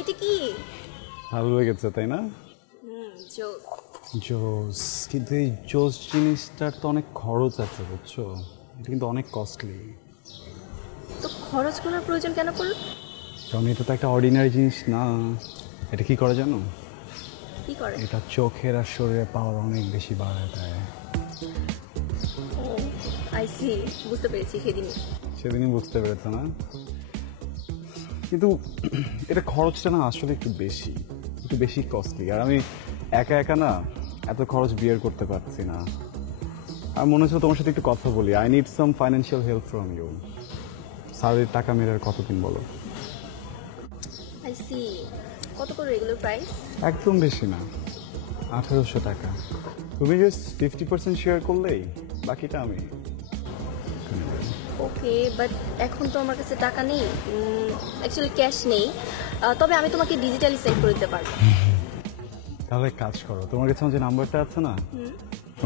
এটা কি? ভালো লেগেছে তাই না? জোস। জোস, কিন্তু এই জোস জিনিসটার তো অনেক খরচ আছে বুঝছো, এটা কিন্তু অনেক কস্টলি। তো খরচ করার প্রয়োজন কেন পড়ল? কারণ এটা তো একটা অর্ডিনারি জিনিস না। এটা কি করে জানো? কি করে? এটা চোখের আর শরীরের পাওয়ার অনেক বেশি বাড়ায় দেয়। ও আই সি, বুঝতে পেরেছি সেদিনই বুঝতে পেরেছো না? কিন্তু এটা খরচটা না আসলে একটু বেশি কস্টলি। আর আমি একা একা না এত খরচ বিয়ার করতে পারছি না। আর মনে হচ্ছে তোমার সাথে একটু কথা বলি। I need some financial help from you. স্যারের টাকা মেরে কতদিন বলো? I see. কত করে এগুলোর প্রাইস? একদম বেশি না, 1800 টাকা। তুমি জাস্ট 50% শেয়ার করলেই বাকিটা আমি। ওকে, বাট এখন তো আমার কাছে টাকা নেই, অ্যাকচুয়ালি ক্যাশ নেই। তবে আমি তোমাকে ডিজিটালি সেন্ড করে দিতে পারবো। তাহলে এক কাজ করো, তোমার কাছে আমার যে নাম্বারটা আছে না,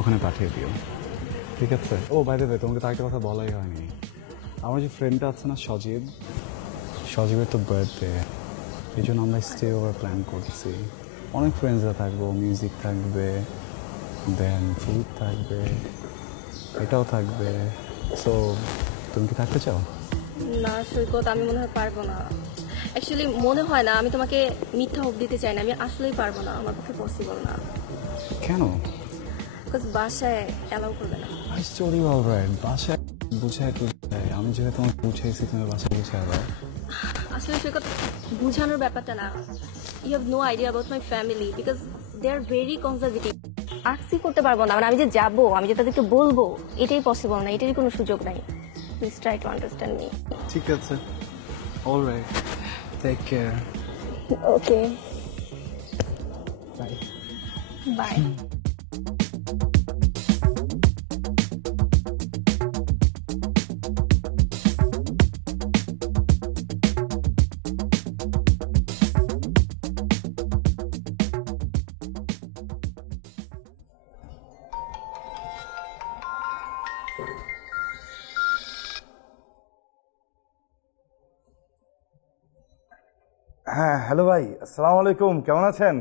ওখানে পাঠিয়ে দিও, ঠিক আছে? ও বাই দ্য ওয়ে, তোমাকে তো একটা কথা বলাই হয়নি। আমার যে ফ্রেন্ডটা আছে না সজীবের তো বার্থডে, এই জন্য আমরা স্টে ওভার প্ল্যান করছি। অনেক ফ্রেন্ডসরা থাকবো, মিউজিক থাকবে, দেন ফুড থাকবে, এটাও থাকবে। সো তুমি কি থাকতে চাও? না সৈকত, আমি মনে হয় পারবো না। অ্যাকচুয়ালি মনে হয় না, আমি তোমাকে মিথ্যা হোপ দিতে চাই না, আমি আসলেই পারবো না, আমার পক্ষে পসিবল না। কেন? বিকজ বাসায় অ্যালাউ করবে না। স্টোরি অলরাইট, বাসায় বুঝায় তো যায়। আমি যেটা তোমাকে বুঝাইছি তুমি বাসায় বুঝায় দাও। আসলে সৈকত, বুঝানোর ব্যাপারটা না। You have no idea about my family, because they are very conservative. আর্টসই করতে পারবো না, মানে আমি যে যাবো, আমি যে তাদেরকে বলবো, এটাই পসিবল না, এটারই কোনো সুযোগ নাই। Please try to understand me. ঠিক আছে, অলরাইট, টেক কেয়ার। ওকে, বাই বাই। হ্যাঁ, হ্যালো ভাই, আসসালামু আলাইকুম, কেমন আছেন?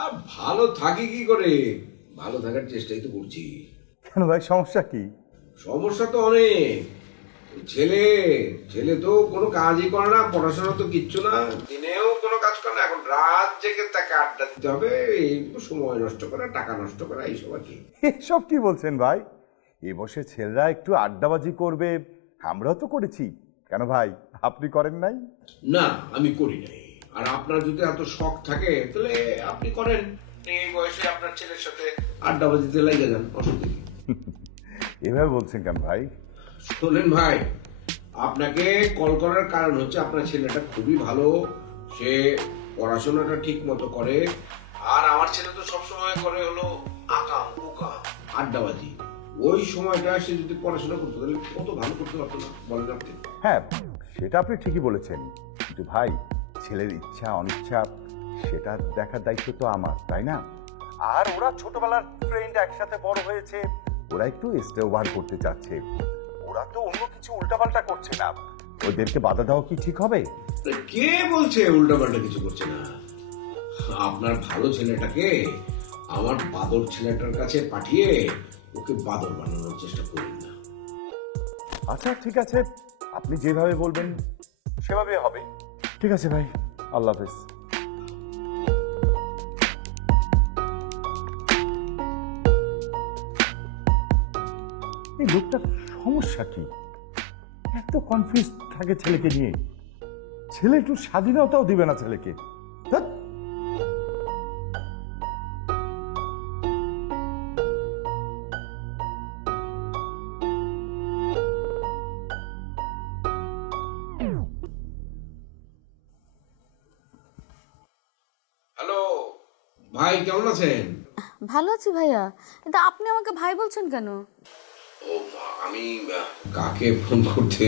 আর ভালো থাকি কি করে? ভালো থাকার চেষ্টাই তো করছি। কেন ভাই, সমস্যা কি? সমস্যা তো অনেক। ছেলে ছেলে তো কোনো কাজই করে না, পড়াশোনা তো কিচ্ছু না, দিনেও কোনো কাজ করে না, এখন রাত জেগে তাকে আড্ডা দিতে হবে, এই সময় নষ্ট করা, টাকা নষ্ট করা, এইসব আর কি। এসব কি বলছেন ভাই? এ বসে ছেলেরা একটু আড্ডাবাজি করবে, আমরাও তো করেছি। কেন ভাই, আপনি করেন নাই? না, আমি করি নাই। আর আপনার যদি এত শখ থাকে তাহলে আপনি করেন। এই বয়সে আপনার ছেলের সাথে আড্ডাবাজিতে লেগে যান, অসুবিধা কি? এভাবে বলছেন কেন ভাই? শোনেন ভাই, আপনাকে কল করার কারণ হচ্ছে আপনার ছেলেটা খুবই ভালো, সে পড়াশোনাটা ঠিক মতো করে। আর আমার ছেলে তো সবসময় করে হলো আকাম কুকাম আড্ডাবাজি। ওই সময়টা সে যদি পড়াশোনা করতো তাহলে কত ভালো করতে পারতো না, বলেন আপনি? হ্যাঁ, সেটা আপনি ঠিকই বলেছেন, কিন্তু ভাই ছেলের ইচ্ছা অনিচ্ছা সেটা দেখার দায়িত্ব তো আমার, তাই না? আর ওরা ছোটবেলার ফ্রেন্ড, একসাথে বড় হয়েছে, ওরা একটু স্টে ওভার করতে চাচ্ছে, ওরা তো অন্য কিছু উল্টাপাল্টা করছে না। ওদেরকে বাধা দেওয়া কি ঠিক হবে? কে বলছে উল্টাপাল্টা কিছু করছে না? আপনার ভালো ছেলেটাকে আমার বাদর ছেলেটার কাছে পাঠিয়ে ওকে বাদর বানানোর চেষ্টা করেন না। আচ্ছা ঠিক আছে, আপনি যেভাবে বলবেন সেভাবে হবে। ঠিক আছে ভাই, আল্লাহ হাফেজ। এই লোকটার সমস্যা কি? এত কনফিউজ থাকে ছেলেকে নিয়ে। ছেলে একটু স্বাধীনতাও দিবে না ছেলেকে। ধ্যাৎ। হ্যালো ভাই, কেমন আছেন? ভালো আছি ভাইয়া, কিন্তু আপনি আমাকে ভাই বলছেন কেন? ও, আমি কাকে ফোন করতে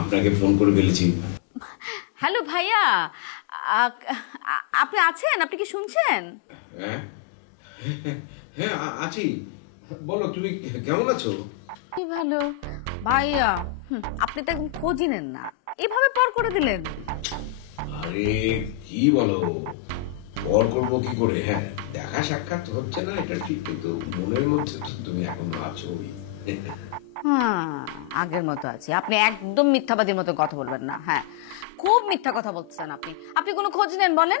আপনাকে ফোন করে ফেলেছি। হ্যালো ভাইয়া, আপনি আছেন? আপনি কি শুনছেন? হ্যাঁ হ্যাঁ, আছি। বলো, তুমি কেমন আছো? কি ভালো ভাইয়া, আপনি তো একদম খোঁজই নেন না, এভাবে পর করে দিলেন। আরে আরে কি বলো, কল করবো কি করে? হ্যাঁ, দেখা সাক্ষাৎ হচ্ছে না এটা ঠিক, কিন্তু মনের মধ্যে তো তুমি এখন আছোই। আগের মতো আছি। আপনি একদম মিথ্যাবাদীর মতো কথা বলবেন না। হ্যাঁ, খুব মিথ্যা কথা বলতেছেন আপনি। আপনি কোনো খোঁজ নেন বলেন।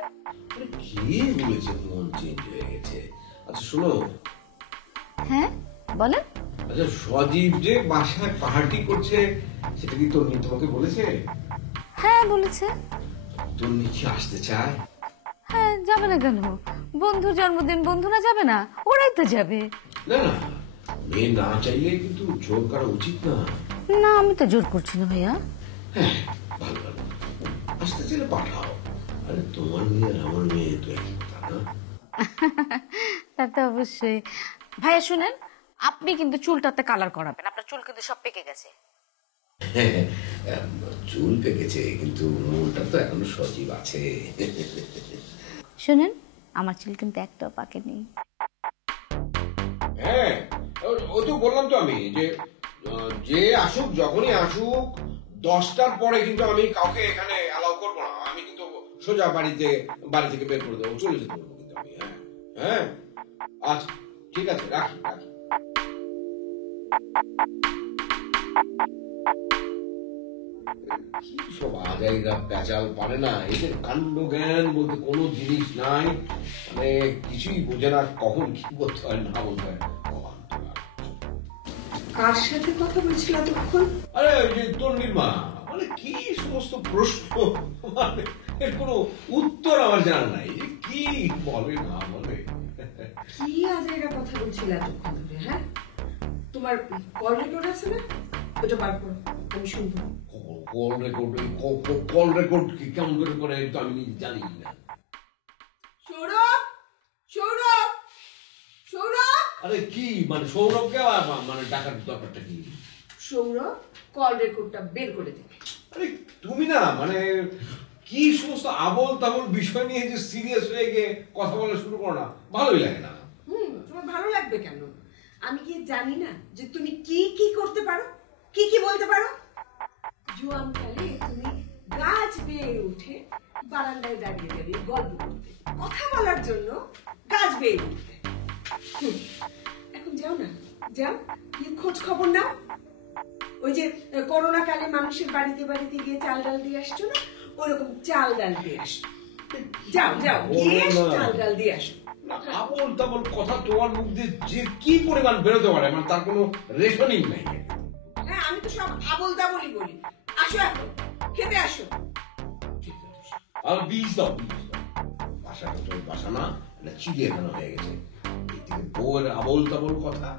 আরে কি বলেছে মন চেঞ্জ হয়ে গেছে? আচ্ছা শোনো, হ্যাঁ বলেন। আচ্ছা সজীব যে বাসায় পার্টি করছে সেটা কি তন্নি তোমাকে বলেছে? হ্যাঁ বলেছে। তন্নি কি আসতে চায়? হ্যাঁ, যাবে না কেন? বন্ধুর জন্মদিন, বন্ধুরা যাবে না? ওরাই তো যাবে। না না, মেয়ে না চাইলে কিন্তু জোর করা উচিত না। না, আমি তো জোর করছি না ভাইয়া। হ্যাঁ ভালো ভালো, আসতে চাইলে পাঠাও। আরে তোমার মেয়ে আর আমার মেয়ে তো একই কথা না? তা তো অবশ্যই। ভাইয়া শুনেন, আপনি কিন্তু চুলটাতে কালার করাবেন। আপনার চুল কিন্তু সব পেকে গেছে। চুল পেকেছে কিন্তু মনটা তো এখনো সজীব আছে। শুনেন, আমার চুল কিন্তু একটাও পাকেনি। হ্যাঁ, ও তো বললাম তো আমি যে আসুক, যখনই আসুক 10টার পরে কিন্তু আমি কাউকে এখানে অ্যালাউ করবো না। আমি কিন্তু সোজা বাড়ি থেকে বের করে দেবো, চলে যেতে বলবো কিন্তু আমি। হ্যাঁ হ্যাঁ, আচ্ছা ঠিক আছে, রাখি রাখি। কি সব আজাইরা পেঁচাল পারে না, এদের কাণ্ড জ্ঞান বলতে কোনো জিনিস নাই, মানে কিছুই বোঝে না, কখন কি বলতে হয় না বলতে হয়। কার সাথে কথা বলছিল তখন? আরে ওই যে তন্নির মা, মানে কি সমস্ত প্রশ্ন, মানে এর কোনো উত্তর আমার জানা নাই, যে কি বলে না বলে। কি আজাইরা কথা বলছিল এতক্ষণ ধরে? হ্যাঁ, তোমার কল রেকর্ড আছে না? ওটা বার করো, আমি শুনবো। কল রেকর্ড কি কেমন করে করে তো আমি নিজে জানি না। সৌরভ, সৌরভ, সৌরভ! আরে কি মানে সৌরভকে মানে ডাকার ব্যাপারটা কি? সৌরভ কল রেকর্ডটা বের করে দেবে। আরে তুমি না মানে কি সমস্ত আবল তাবল বিষয় নিয়ে যে সিরিয়াস হয়ে গিয়ে কথা বলা শুরু করো না, ভালোই লাগে না। তোমার ভালো লাগবে কেন? আমি কি জানি না যে তুমি কি কি করতে পারো, কি কি বলতে পারো? জোয়ানকালে তুমি গাছ বেয়ে উঠে বারান্দায় দাঁড়িয়ে দাঁড়িয়ে গল্প করতে, কথা বলার জন্য গাছ বেয়ে উঠতে। এখন যাও না, যাও গিয়ে খোঁজ খবর নাও। ওই যে করোনা কালে মানুষের বাড়িতে বাড়িতে গিয়ে চাল ডাল দিয়ে আসছো না, ওরকম চাল ডাল দিয়ে আসো। যাও যাও গিয়ে চাল ডাল দিয়ে আসো। আবল তাবল কথা তোমার মুখ দিয়ে যে কি পরিমাণ বেরোতে পারে, মানে তার কোনো রেশনিং নাই। হ্যাঁ, আমি তো সব আবল তাবলই বলি। আসো এখন, খেতে আসো। আর বীজ দাও, বাসাটা তো বাসা না, এটা চিড়িয়াখানা হয়ে গেছে। বউয়ের আবল তাবল কথা,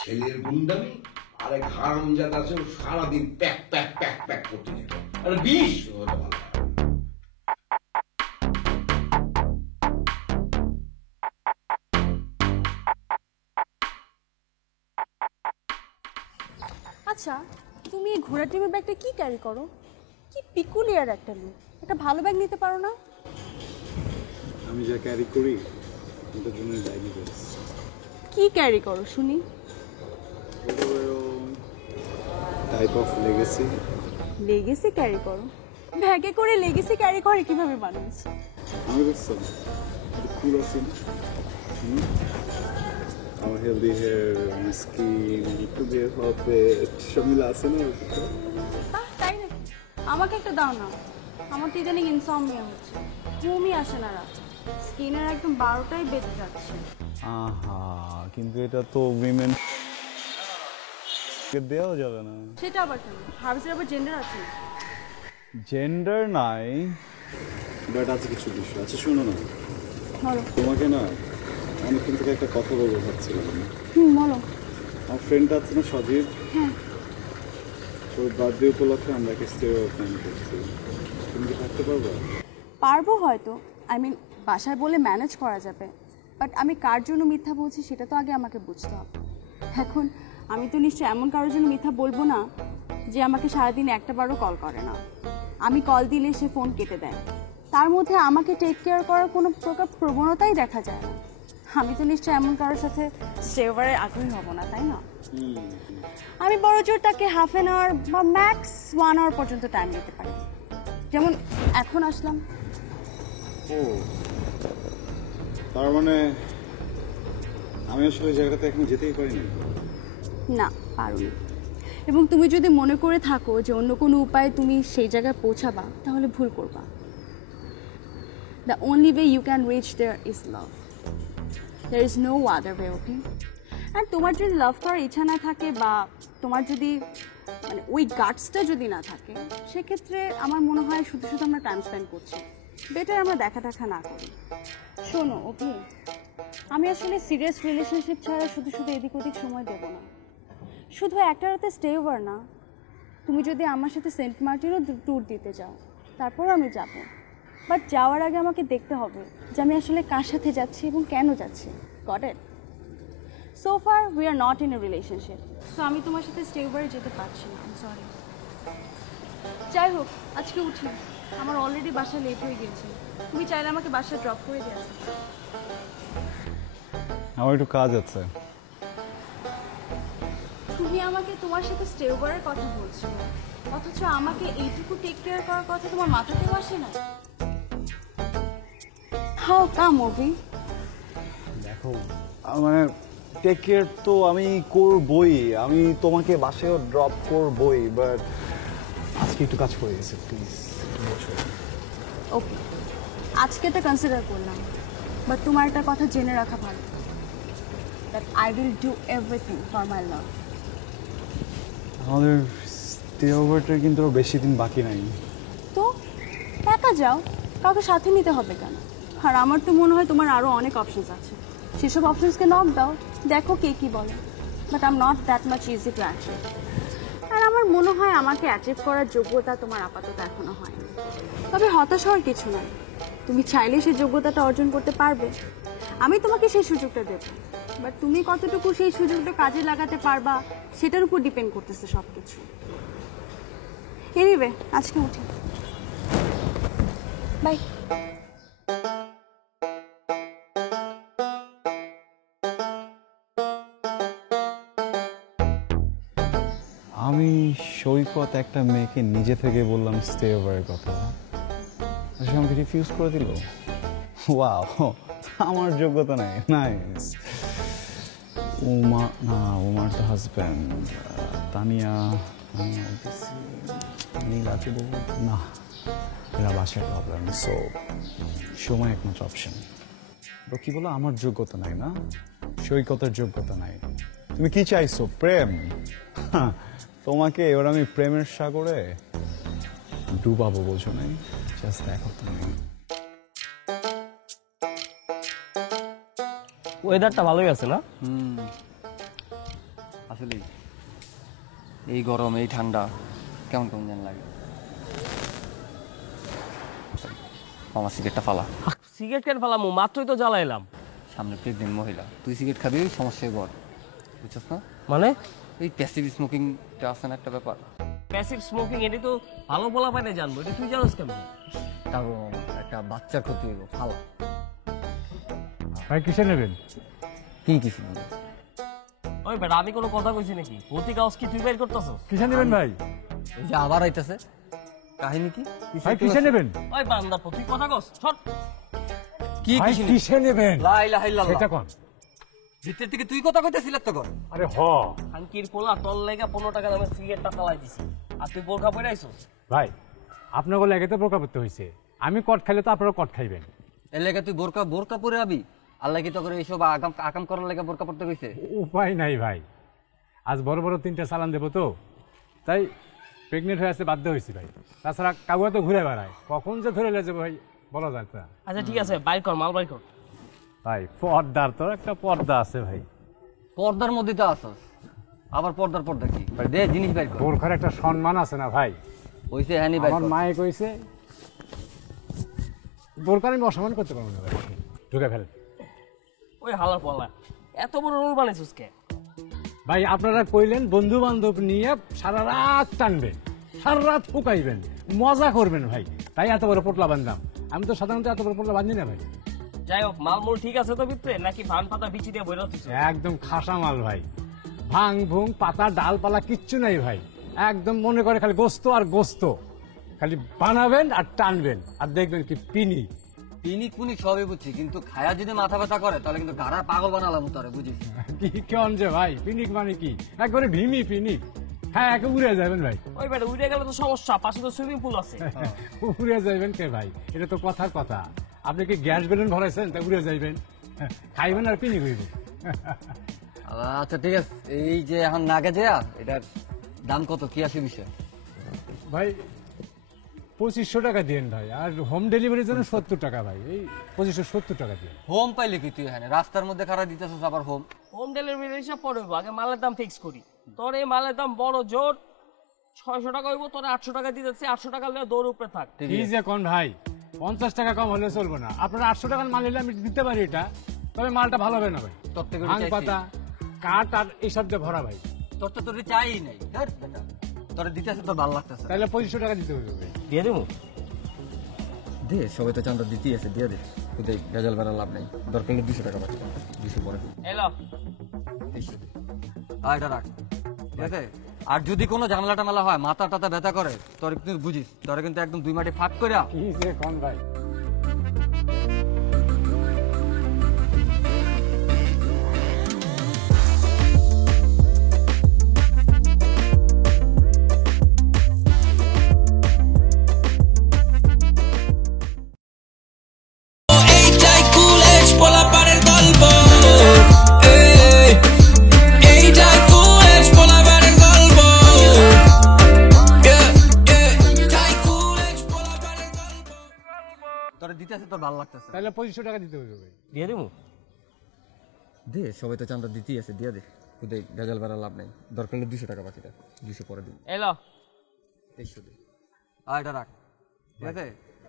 ছেলের গুন্ডামি, আরেক হারামজাদা আছে সারাদিন প্যাক প্যাক প্যাক প্যাক করতে যেত। আরে বিষ ওটা ভালো। আচ্ছা, তুমি এই ঘোড়া টিমের ব্যাগটা কি ক্যারি করো? কি পিকুলিয়ার একটা লুক। একটা ভালো ব্যাগ নিতে পারো না? আমি যা ক্যারি করি ওটার জন্য ব্যাগই বেস্ট। কি ক্যারি করো শুনি? Type of legacy. Legacy carry করো? ব্যাগে করে লেগেসি ক্যারি করে কিভাবে মানুষ? আমি বুঝছি কুল আছি, আমার হেলদি হেয়ার, আমার স্কিন একটু বের হবে, সব মিলে আছে না? তাই না? আমাকে একটা দাও না। আমার তো ইদানিং ইনসomnia হচ্ছে, ঘুমই আসে না রাত, স্কিনের একদম 12টাই বেজে যাচ্ছে। আহা, কিন্তু এটা তো উইমেন দেওয়া যাবে না। সেটা আবার কেন? হার্বসের আবার জেন্ডার আছে? জেন্ডার নাই, বাট আছে কিছু বিষয়। আচ্ছা শোনো না, বলো। তোমাকে না অনেকক্ষণ থেকে একটা কথা বলবো ভাবছিলাম। বলো। আমার ফ্রেন্ড আছে না সজীব, ওর বার্থডে উপলক্ষে আমরা একটা স্টে প্ল্যান করছি। তুমি কি থাকতে পারবে? পারবো হয়তো, আই মিন বাসায় বলে ম্যানেজ করা যাবে, বাট আমি কার জন্য মিথ্যা বলছি সেটা তো আগে আমাকে বুঝতে হবে। এখন আমি তো নিশ্চয় এমন কারোর জন্য মিথ্যা বলবো না যে আমাকে সারাদিন একটাবারও কল করে না, আমি কল দিলে সে ফোন কেটে দেয়, তার মধ্যে আমাকে টেক কেয়ার করার কোনো প্রকার প্রবণতাই দেখা যায় না। আমি তো নিশ্চয় এমন কারোর সাথে স্টে ওভারে আগ্রহী হব না, তাই না? আমি বড় জোর তাকে হাফ অ্যান আওয়ার বা ম্যাক্স 1 আওয়ার পর্যন্ত টাইম দিতে পারি। যেমন এখন আসলাম, ও তার মানে আমি আসলে এই জায়গাটাতে এখন যেতেই পারিনি। না, পারোনি। এবং তুমি যদি মনে করে থাকো যে অন্য কোনো উপায়ে তুমি সেই জায়গায় পৌঁছাবা, তাহলে ভুল করবা। The only way you can reach there is love. There is no other way, okay? আর তোমার যদি লাভ করার ইচ্ছা না থাকে, বা তোমার যদি মানে ওই গাটসটা যদি না থাকে, সেক্ষেত্রে আমার মনে হয় শুধু শুধু আমরা টাইম স্পেন্ড করছি। বেটার আমরা দেখা না করি। শোনো ওকে, আমি আসলে সিরিয়াস রিলেশনশিপ ছাড়া শুধু শুধু এদিক ওদিক সময় দেবো না। শুধু একটা রাতে স্টে ওভার না, তুমি যদি আমার সাথে সেন্ট মার্টিনও ট্যুর দিতে যাও, তারপর আমি যাব। বাট যাওয়ার আগে আমাকে দেখতে হবে যে আমি আসলে কার সাথে যাচ্ছি এবং কেন যাচ্ছি। Got it? So far we are not in a relationship, so আমি তোমার সাথে স্টে ওভারে যেতে পারছি না। সরি। যাই হোক, আজকে উঠি, আমার অলরেডি বাসা লেট হয়ে গেছে। তুমি চাইলে আমাকে বাসা ড্রপ করে দিয়ে আসতে পারো। আমার একটু কাজ আছে। তুমি আমাকে তোমার সাথে স্টে ওভারের কথা বলছো, অথচ আমাকে এইটুকু টেক কেয়ার করার কথা তোমার মাথাতেও আসে না। How come movie? দেখো মানে টেক কেয়ার তো আমি করবই, আমি তোমাকে বাসায়ও ড্রপ করবই, বাট আজকে একটু কাজ করে গেছে, প্লিজ। ওকে, আজকে এটা কনসিডার করলাম, বাট তোমার একটা কথা জেনে রাখা ভালো, that I will do everything for my love. আমাদের স্টে ওভারটা কিন্তু আরো বেশি দিন বাকি নাই। তো একা যাও, কাউকে সাথে নিতে হবে কেন? আর আমার তো মনে হয় তোমার আরও অনেক অপশনস আছে, সেসব অপশনসকে নক দাও, দেখো কে কি বলে। But I am not that much easy to achieve. আর আমার মনে হয় আমাকে অ্যাচিভ করার যোগ্যতা তোমার আপাতত এখনো হয়নি। তবে হতাশ হওয়ার কিছু নয়, তুমি চাইলে সেই যোগ্যতাটা অর্জন করতে পারবে। আমি তোমাকে সেই সুযোগটা দেব, বাট তুমি কতটুকু সেই সুযোগটা কাজে লাগাতে পারবা সেটার উপর ডিপেন্ড করতেছে সব কিছু। এনিওয়ে, আজকে উঠি, বাই। আমি সৈকত একটা মেয়েকে নিজে থেকে বললাম স্টে ওভারের কথা, সে আমাকে রিফিউজ করে দিল। ওয়াও, আমার যোগ্যতা নাই। নাইস। ওমার তো হাজব্যান্ড, তানিয়া, নীলাকে বলবো না, এরা বাসার প্রবলেম। সো সময় একমাত্র অপশন। তো কি বলো, আমার যোগ্যতা নাই না, সৈকতের যোগ্যতা নাই। তুমি কি চাইছো, প্রেম? তোমাকে এবার আমি প্রেমের সাগরে ডুবাবো, বোঝো নাই? জাস্ট দেখো তুমি। ওয়েদারটা ভালোই আছে না? আসলে এই গরম, এই ঠান্ডা কেমন কেমন যেন লাগে। আমার সিগারেটটা ফালা। সিগারেট কেন ফেলাম? মাত্রই তো জ্বালাইলাম। সামনে প্রেগনেন্ট মহিলা, তুই সিগারেট খাবি, সমস্যায় বড়, বুঝছস না? মানে এই প্যাসিভ স্মোকিংটা আছে না একটা ব্যাপার। প্যাসিভ স্মোকিং, এটা তো ভালো বলা পাই না, জানবো। এটা তুই জানোস কেমন? তারপর একটা বাচ্চার ক্ষতি হইব, ফালা। ভাই কিসে নেবেন? কি কিছু নেই। ওই বেটা, আমি কোনো কথা কইছি নাকি? প্রতি কাজ কি তুই বের করতেছস? কিসে নেবেন ভাই? এই যে আবার আইতাছে কাহিনী কি? ভাই কিসে নেবেন? ওই বান্দা, প্রতি কথা কস, ছট। কি ভাই কিসে নেবেন? লা ইলাহা ইল্লাল্লাহ। সেটা কোন? ভিতর থেকে তুই কথা কইতেছিস তো কর। আরে হ খানকির পোলা, তোর লেগা 15 টাকা দামের সিগারেটটা ফালাই দিছি, আর তুই বোরখা পরে আইছস। ভাই, আপনাকে লেগে তো বোরকা পড়তে হয়েছে। আমি কট খাইলে তো আপনারা কট খাইবেন। এর লেগে তুই বোরকা পরে আবি? আল্লাহ কি তো করে এইসব আকাম করার লেগে বোরকা পড়তে কইছে? উপায় নাই ভাই, আজ বড় বড় 3টা চালান দেবো তো, তাই প্রেগনেন্ট হয়ে আসতে বাধ্য হয়েছি ভাই। তাছাড়া কাউয়া তো ঘুরে বেড়ায়, কখন যে ধরে লেছে ভাই বলা যায় না। আচ্ছা ঠিক আছে, বাইর কর, মাল বাইর কর। ভাই পর্দার তো একটা পর্দা আছে ভাই। পর্দার মধ্যে তো আসস, আবার পর্দা কি? দে জিনিস বাইর কর। বোরখার একটা সম্মান আছে না ভাই? ওইসে হ্যানি বাইর আমার কর। মায়ে কইছে বোরখার আমি অসম্মান করতে পারবো না ভাই, ঢুকে ফেলেন। ওই হালার পোলা, এত বড় রোল বানাইছস কে? ভাই আপনারা কইলেন বন্ধু বান্ধব নিয়ে সারা রাত টানবেন, সারা রাত ফুকাইবেন, মজা করবেন ভাই, তাই এত বড় পোটলা বান্ধলাম। আমি তো সাধারণত এত বড় পোটলা বান্ধি না ভাই। যাই হোক, মালমূল ঠিক আছে তো ভিতরে, নাকি ভান পাতা বিচি দিয়ে বইরা দিছিস? একদম খাসা মাল ভাই, ভাং ভুং পাতা ডালপালা কিচ্ছু নাই ভাই। একদম মনে করে খালি গোস্ত আর গোস্ত, খালি বানাবেন আর টানবেন আর দেখবেন কি পিনি। পিনিক পুনিক সবই বুঝছি, কিন্তু খায়া যদি মাথা ব্যথা করে তাহলে কিন্তু গাড়ার পাগল বানালাম তোরে, বুঝিস? কি কেমন যে ভাই, পিনিক মানে কি? একবারে ভিমি পিনিক। হ্যাঁ, একে উড়ে যাবেন ভাই। ওই বেটা উড়ে গেলে তো সমস্যা, পাশে তো সুইমিং পুল আছে। উড়ে যাইবেন কে ভাই? এটা তো কথার কথা। আপনি কি গ্যাস বেলুন ভরাইছেন তা উড়ে যাইবেন? খাইবেন আর পিনিক হইব। আচ্ছা ঠিক আছে, এই যে এখন নাগে দেয়া এটার দাম কত, কি আসে বিষয়? ভাই 2500 টাকা দিন ভাই, আর হোম ডেলিভারির জন্য 70 টাকা ভাই। এই 2570 টাকা দিন। হোম পাইলে কি তুই এখানে রাস্তার মধ্যে খারাপ দিতেছিস আবার হোম? হোম ডেলিভারি হিসাব পরে হইবো, আগে মালের দাম ফিক্স করি। তোর এই মালের দাম বড় জোর 600 টাকা হইব, তোর 800 টাকা দিতেছে, 800 টাকা হলে দৌড় উপরে থাক। কি যে কোন ভাই, 50 টাকা কম হলে চলবে না। আপনারা 800 টাকার মাল নিলে আমি দিতে পারি এটা, তবে মালটা ভালো হবে না ভাই। তোর থেকে ভাঙ পাতা, কাঠ আর এইসব দিয়ে ভরা ভাই। তোর তো তোর চাই নাই, তোর দিতেছে তোর ভালো লাগতেছে। তাহলে 2500 টাকা দিতে হবে ভাই। দিয়ে দেবো দে, সবাই তো চান্দা দিতেই আছে, দিয়ে দে। তুই ভেজাল বেড়া লাভ নেই, দরকার হলে 200 টাকা পাচ্ছি, 200 পরে এলো 200 দে। এটা রাখ, ঠিক আছে? আর যদি কোনো ঝামেলা টামেলা হয়, মাথা টাথা ব্যথা করে, তোর কিন্তু বুঝিস, তোর কিন্তু একদম 2 মাটি ফাঁক করে। কি যে কোন ভাই। তোর দিতেছে তোর ভালো লাগতেছে, তাহলে 2500 টাকা দিতে হবে ভাই। দিয়ে দেবো দে, সবাই তো চান্দা দিতেই আছে, দিয়ে দে। তুই ভেজাল বেড়া লাভ নেই, দরকার হলে 200 টাকা পাচ্ছি, 200 পরে দিবি। এলো 2300 দে। এটা রাখ, ঠিক আছে?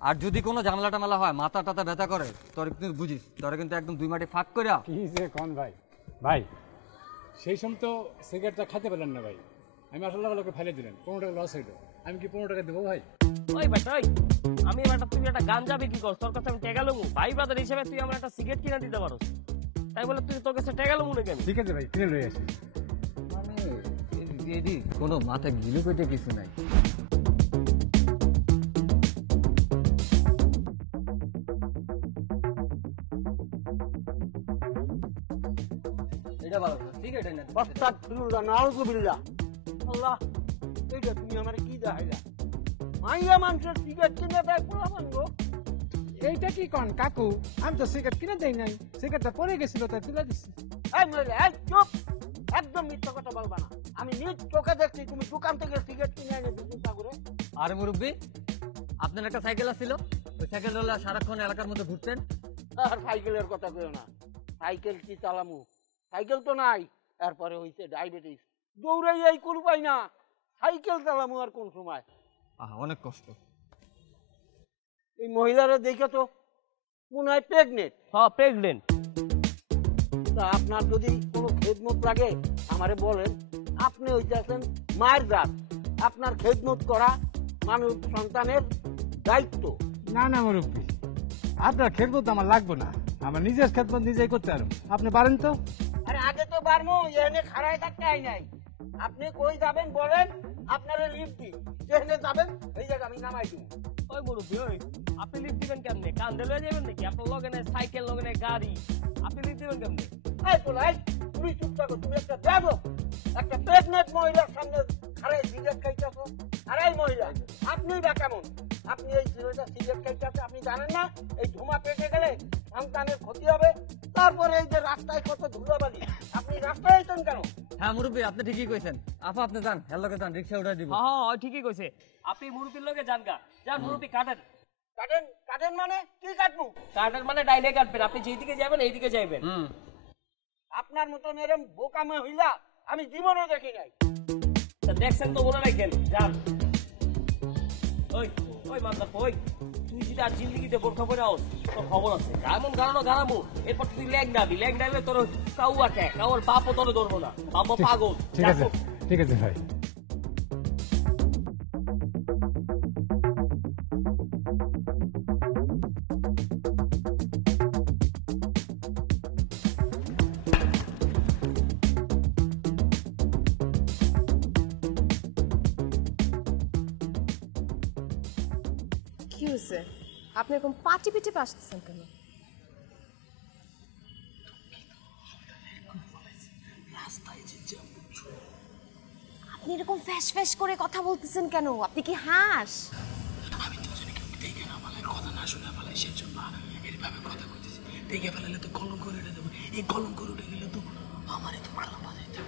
আর যদি কোনো ঝামেলা টামেলা হয়, মাথা টাথা ব্যথা করে, তোর কিন্তু বুঝিস, তোর কিন্তু একদম 2 মাটি ফাঁক করে। কি যে কোন ভাই। ভাই সেই সময় তো সিগারেটটা খেতে পেলেন না ভাই, আমি আসলে লোকে ফেলে দিলেন, 15 টাকা লস হইলো। আমি কি 15 টাকা দেবো ভাই? ওই বেটা ওই, আমি বেটা তুই একটা গাঞ্জা বিক্রি করছ, তোর কাছে আমি টাকা লমু, ভাই ব্রাদার হিসেবে তুই আমার একটা সিগারেট কিনে দিতে পারোস, তাই বলে তুই তোর কাছে টাকা লমু নাকি? ঠিক আছে ভাই, কিনে লই আসি। মানে এদি কোনো মাথা গিলু পেটে কিছু নাই। এটা ভালো, ঠিক আছে না? আস্তাগফিরুল্লাহ, নাউযুবিল্লাহ। আল্লাহ, এইটা তুমি আমারে কি দেখাইলা? মাইয়া মানুষের সিগারেট কিনে দেয় পোলা মানবো? এইটা কি কোন কাকু, আমি তো সিগারেট কিনে দেই নাই, সিগারেটটা পড়ে গেছিল তাই তুলে দিছি। এই মহিলা, এই চুপ, একদম মিথ্যা কথা বলবা না। আমি নিজ চোখে দেখছি তুমি দোকান থেকে সিগারেট কিনে এনে বিক্রি করে। আরে মুরব্বি, আপনার একটা সাইকেল আছিল, ওই সাইকেল হলে সারাক্ষণ এলাকার মধ্যে ঘুরতেন। আর সাইকেলের কথা কইও না, সাইকেল কি চালামু? সাইকেল তো নাই, এরপরে হইছে ডায়াবেটিস, দৌড়াই এই কোন পাই না, সাইকেল চালামু আর কোন সময়? অনেক কষ্ট। এই মহিলারা দেখে তো মনে হয় প্রেগনেন্ট। হ্যাঁ প্রেগনেন্ট। তা আপনার যদি কোনো খেদমত লাগে আমারে বলেন, আপনি হইতেছেন মায়ের জাত, আপনার খেদমত করা মানুষ সন্তানের দায়িত্ব। না না মুরব্বি, আপনার খেদমত আমার লাগবে না, আমার নিজের খেদমত নিজেই করতে পারো। আপনি পারেন তো? আরে আগে তো পারবো, এখানে খাড়ায় থাকতে আই নাই। আপনি কই যাবেন বলেন, আপনারা লিফট দিই, যেখানে যাবেন এই জায়গা আমি নামাই দিব। ওই মুরব্বি ওই, আপনি লিফট দিবেন কেমনে? কান্দে লয়ে যাবেন নাকি? আপনার লগে নাই সাইকেল, লগে নাই গাড়ি, আপনি লিফট দিবেন কেমনে? এই পোলাই, তুমি চুপ থাকো, তুমি একটা যাবো, একটা প্রেগনেন্ট মহিলার সামনে খাড়ায় সিগারেট খাইতেছো। আর এই মহিলা, আপনি বা কেমন? আপনি এই ছেলেটা সিগারেট খাইতেছে, আপনি জানেন না এই ধোঁয়া পেটে গেলে সন্তানের ক্ষতি হবে? তারপরে এই যে রাস্তায় কত ধুলোবালি, আপনি রাস্তায় আইতেন কেন? হ্যাঁ মুরব্বি, আপনি ঠিকই কইছেন। আপা আপনি যান, হের লগে যান, রিক্সা উঠাই দিব। হ্যাঁ ঠিকই কইছে, আপনি মুরব্বির লগে যান গা, যান মুরব্বি কাটেন। কাটেন? কাটেন মানে কি কাটবো? কাটেন মানে ডাইনে কাটবেন, আপনি যেদিকে যাবেন এইদিকে যাবেন। আপনার মতন এরম বোকা মহিলা আমি জীবনে দেখি নাই। দেখছেন তো, মনে রাখেন, যান। ওই ওই মান্দা ওই, তুই যদি আর জিন্দিগিতে বোরখা পরে আস, তোর খবর আছে। এমন গানানো গানামু, এরপর তুই ল্যাং ডাবি, ল্যাং ডাবলে তোর কাউ আছে, কাউর বাপও তোর ধরবো না, বাপও পাগল। ঠিক আছে, ঠিক আছে ভাই। কি হয়েছে? আপনি এরকম পা টিপে টিপে আসতেছেন কেন? আপনি এরকম ফ্যাস ফ্যাস করে কথা বলতেছেন কেন? আপনি কি হাঁস? আমি তো জানি কেউ দেখে না ফেলায়, কথা না শুনে ফেলায়, সেই জন্য এইভাবে কথা বলতেছি। দেখে ফেলালে তো কলঙ্ক উঠে যাবে, এই কলঙ্ক উঠে গেলে তো আমারই তো ভালো বাজাইতে।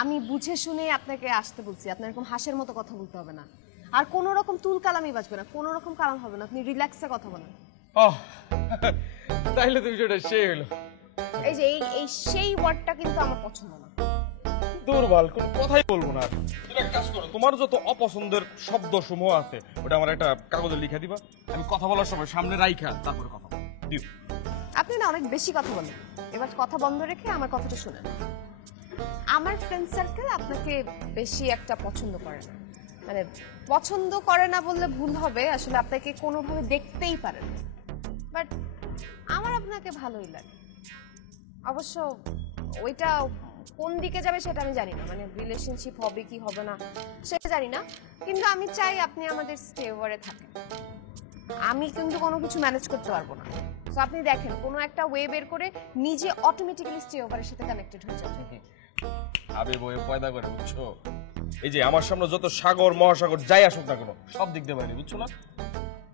আমি বুঝে শুনে আপনাকে আসতে বলছি, আপনার এরকম হাঁসের মতো কথা বলতে হবে না। আর কোনো রকম তুল কালামই বাজবে না, কোনো রকম কালাম হবে না। আপনি রিল্যাক্সে কথা বলেন। তাইলে তুমি সেটা সেই হলো। এই যে এই সেই ওয়ার্ডটা কিন্তু আমার পছন্দ না। দুর্বল কোনো কথাই বলবো না। তুমি এক কাজ করো, তোমার যত অপছন্দের শব্দ সমূহ আছে ওটা আমার একটা কাগজে লিখে দিবা, আমি কথা বলার সময় সামনে রাইখা তারপরে কথা দিও। আপনি না অনেক বেশি কথা বলেন, এবার কথা বন্ধ রেখে আমার কথাটা শুনেন। আমার ফ্রেন্ড সার্কেল আপনাকে বেশি একটা পছন্দ করে না, মানে পছন্দ করে না বললে ভুল হবে, আসলে আপনাকে কোনোভাবে দেখতেই পারে না। বাট আমার আপনাকে ভালোই লাগে। অবশ্য ওইটা কোন দিকে যাবে সেটা আমি জানি না, মানে রিলেশনশিপ হবে কি হবে না সেটা জানি না, কিন্তু আমি চাই আপনি আমাদের স্টে ওভারে থাকেন। আমি কিন্তু কোনো কিছু ম্যানেজ করতে পারবো না, তো আপনি দেখেন কোনো একটা ওয়ে বের করে নিজে অটোমেটিক্যালি স্টে ওভারের সাথে কানেক্টেড হয়ে যাবে। আবে বয়ে পয়দা করে, বুঝছো? এই যে আমার সামনে যত সাগর মহাসাগর যাই আসুক না কেন, সব দিক দিয়ে পারি, বুঝছো না?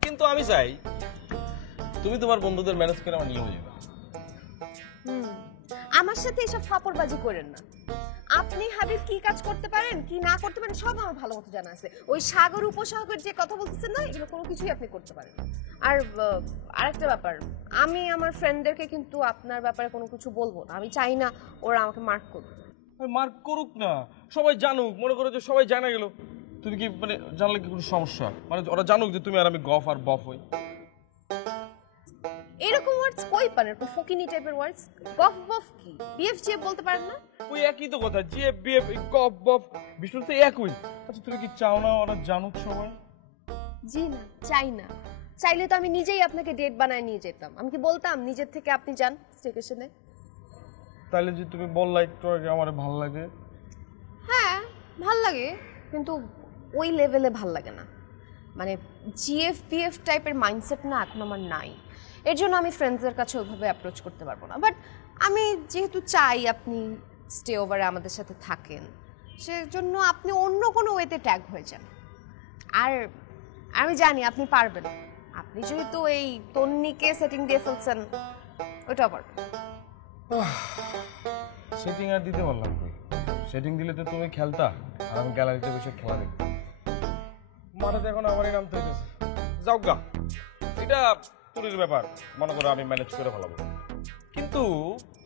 কিন্তু আমি চাই তুমি তোমার বন্ধুদের ম্যানেজ করে আমার নিয়ে যাবে। আমার সাথে এসব ফাপড়বাজি করেন না। আপনি হাবিব কি কাজ করতে পারেন কি না করতে পারেন সব আমার ভালো মতো জানা আছে। ওই সাগর উপসাগর যে কথা বলতেছেন না, এগুলো কোনো কিছুই আপনি করতে পারেন। আর আরেকটা ব্যাপার, আমি আমার ফ্রেন্ডদেরকে কিন্তু আপনার ব্যাপারে কোনো কিছু বলবো না। আমি চাই না ওরা আমাকে মার্ক করবে। মার্ক করুক না, সবাই জানুক। মনে করো যে সবাই জানা গেল, তুমি কি মানে জানলে কি কোনো সমস্যা? মানে ওরা জানুক যে তুমি আর আমি গফ আর বফ হই। এরকম ওয়ার্ডস কই পান? এরকম ফকিনি টাইপের ওয়ার্ডস। গফ বফ কি? বিএফ জিএফ বলতে পারেন না? ওই একই তো কথা, জিএফ বিএফ গফ বফ বিষয়টা তো একই। আচ্ছা তুমি কি চাও না ওরা জানুক সবাই? জি না, চাই না। চাইলে তো আমি নিজেই আপনাকে ডেট বানায় নিয়ে যেতাম। আমি কি বলতাম নিজের থেকে আপনি যান স্টেশনে? তাহলে যে তুমি বললা একটু আগে আমার ভালো লাগে। হ্যাঁ ভাল লাগে, কিন্তু ওই লেভেলে ভাল লাগে না। মানে জিএফ পিএফ টাইপের মাইন্ডসেট না এখন আমার নাই। এর জন্য আমি ফ্রেন্ডসদের কাছে ওইভাবে অ্যাপ্রোচ করতে পারবো না। বাট আমি যেহেতু চাই আপনি স্টে ওভারে আমাদের সাথে থাকেন, সেজন্য আপনি অন্য কোনো ওয়েতে ট্যাগ হয়ে যান। আর আমি জানি আপনি পারবেন। আপনি যেহেতু এই তন্নিকে সেটিং দিয়ে ফেলছেন, ওইটাও পারবেন। সেটিং আর দিতে পারলাম কই? সেটিং দিলে তো তুমি খেলতা আর আমি গ্যালারিতে বসে খেলা দেখতাম। মাথাতে এখন আমারই নামতে হইতেছে। যাও গা, এটা তুলির ব্যাপার, মনে করো আমি ম্যানেজ করে ফেলাবো। কিন্তু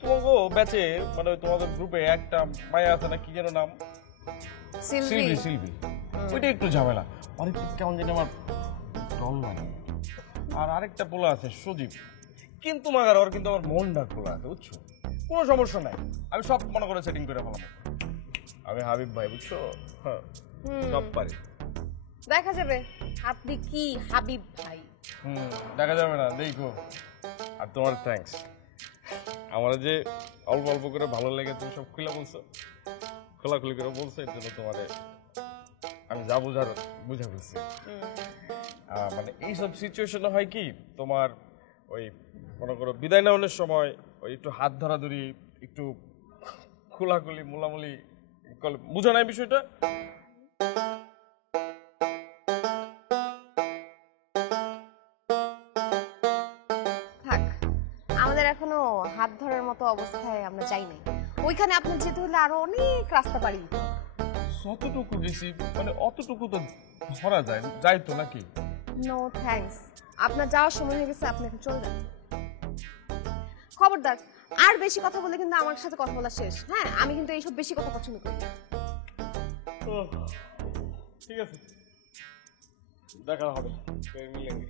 তোমাকে ব্যাচে মানে তোমাদের গ্রুপে একটা মায়া আছে না, কি যেন নাম? সিলভি। সিলভি ওইটা একটু ঝামেলা, অনেক কেমন জানি আমার ডল লাগে। আর আরেকটা পোলা আছে সজীব, কিন্তু মাগার ওর কিন্তু আমার মনটা খোলা আছে, বুঝছো? কোনো সমস্যা নাই, আমি সব মনে করে সেটিং করে ফেলাবো। আমি হাবিব ভাই, বুঝছো? হ্যাঁ সব পারি। দেখা যাবে আপনি কি হাবিব ভাই। দেখা যাবে না, দেখো। আর তোমার থ্যাঙ্কস, আমার যে অল্প অল্প করে ভালো লেগে তুমি সব খুলে বলছো, খোলাখুলি করে বলছো, এর জন্য তোমার আমি যা বুঝার বুঝে ফেলছি। মানে এইসব সিচুয়েশনে হয় কি, তোমার ওই মনে করো বিদায় নেওয়ার সময় ওই একটু হাত ধরাধরি, একটু খোলাখুলি মোলামুলি, বুঝো না বিষয়টা? থাক, আমাদের এখনো হাত ধরার মতো অবস্থায় আমরা যাই নাই। ওইখানে আপনার যেতে হলে আরো অনেক রাস্তা পাড়ি দিতে হবে। যতটুকু গেছি মানে অতটুকু তো ধরা যায়, যাই তো নাকি? নো থ্যাঙ্কস, আপনার যাওয়ার সময় হয়ে গেছে, আপনি এখন চলে যান। খবরদার, আর বেশি কথা বলে কিন্তু আমার সাথে কথা বলা শেষ। হ্যাঁ, আমি কিন্তু এইসব বেশি কথা পছন্দ করি না। ঠিক আছে, দেখা হবে, মিলেঙ্গে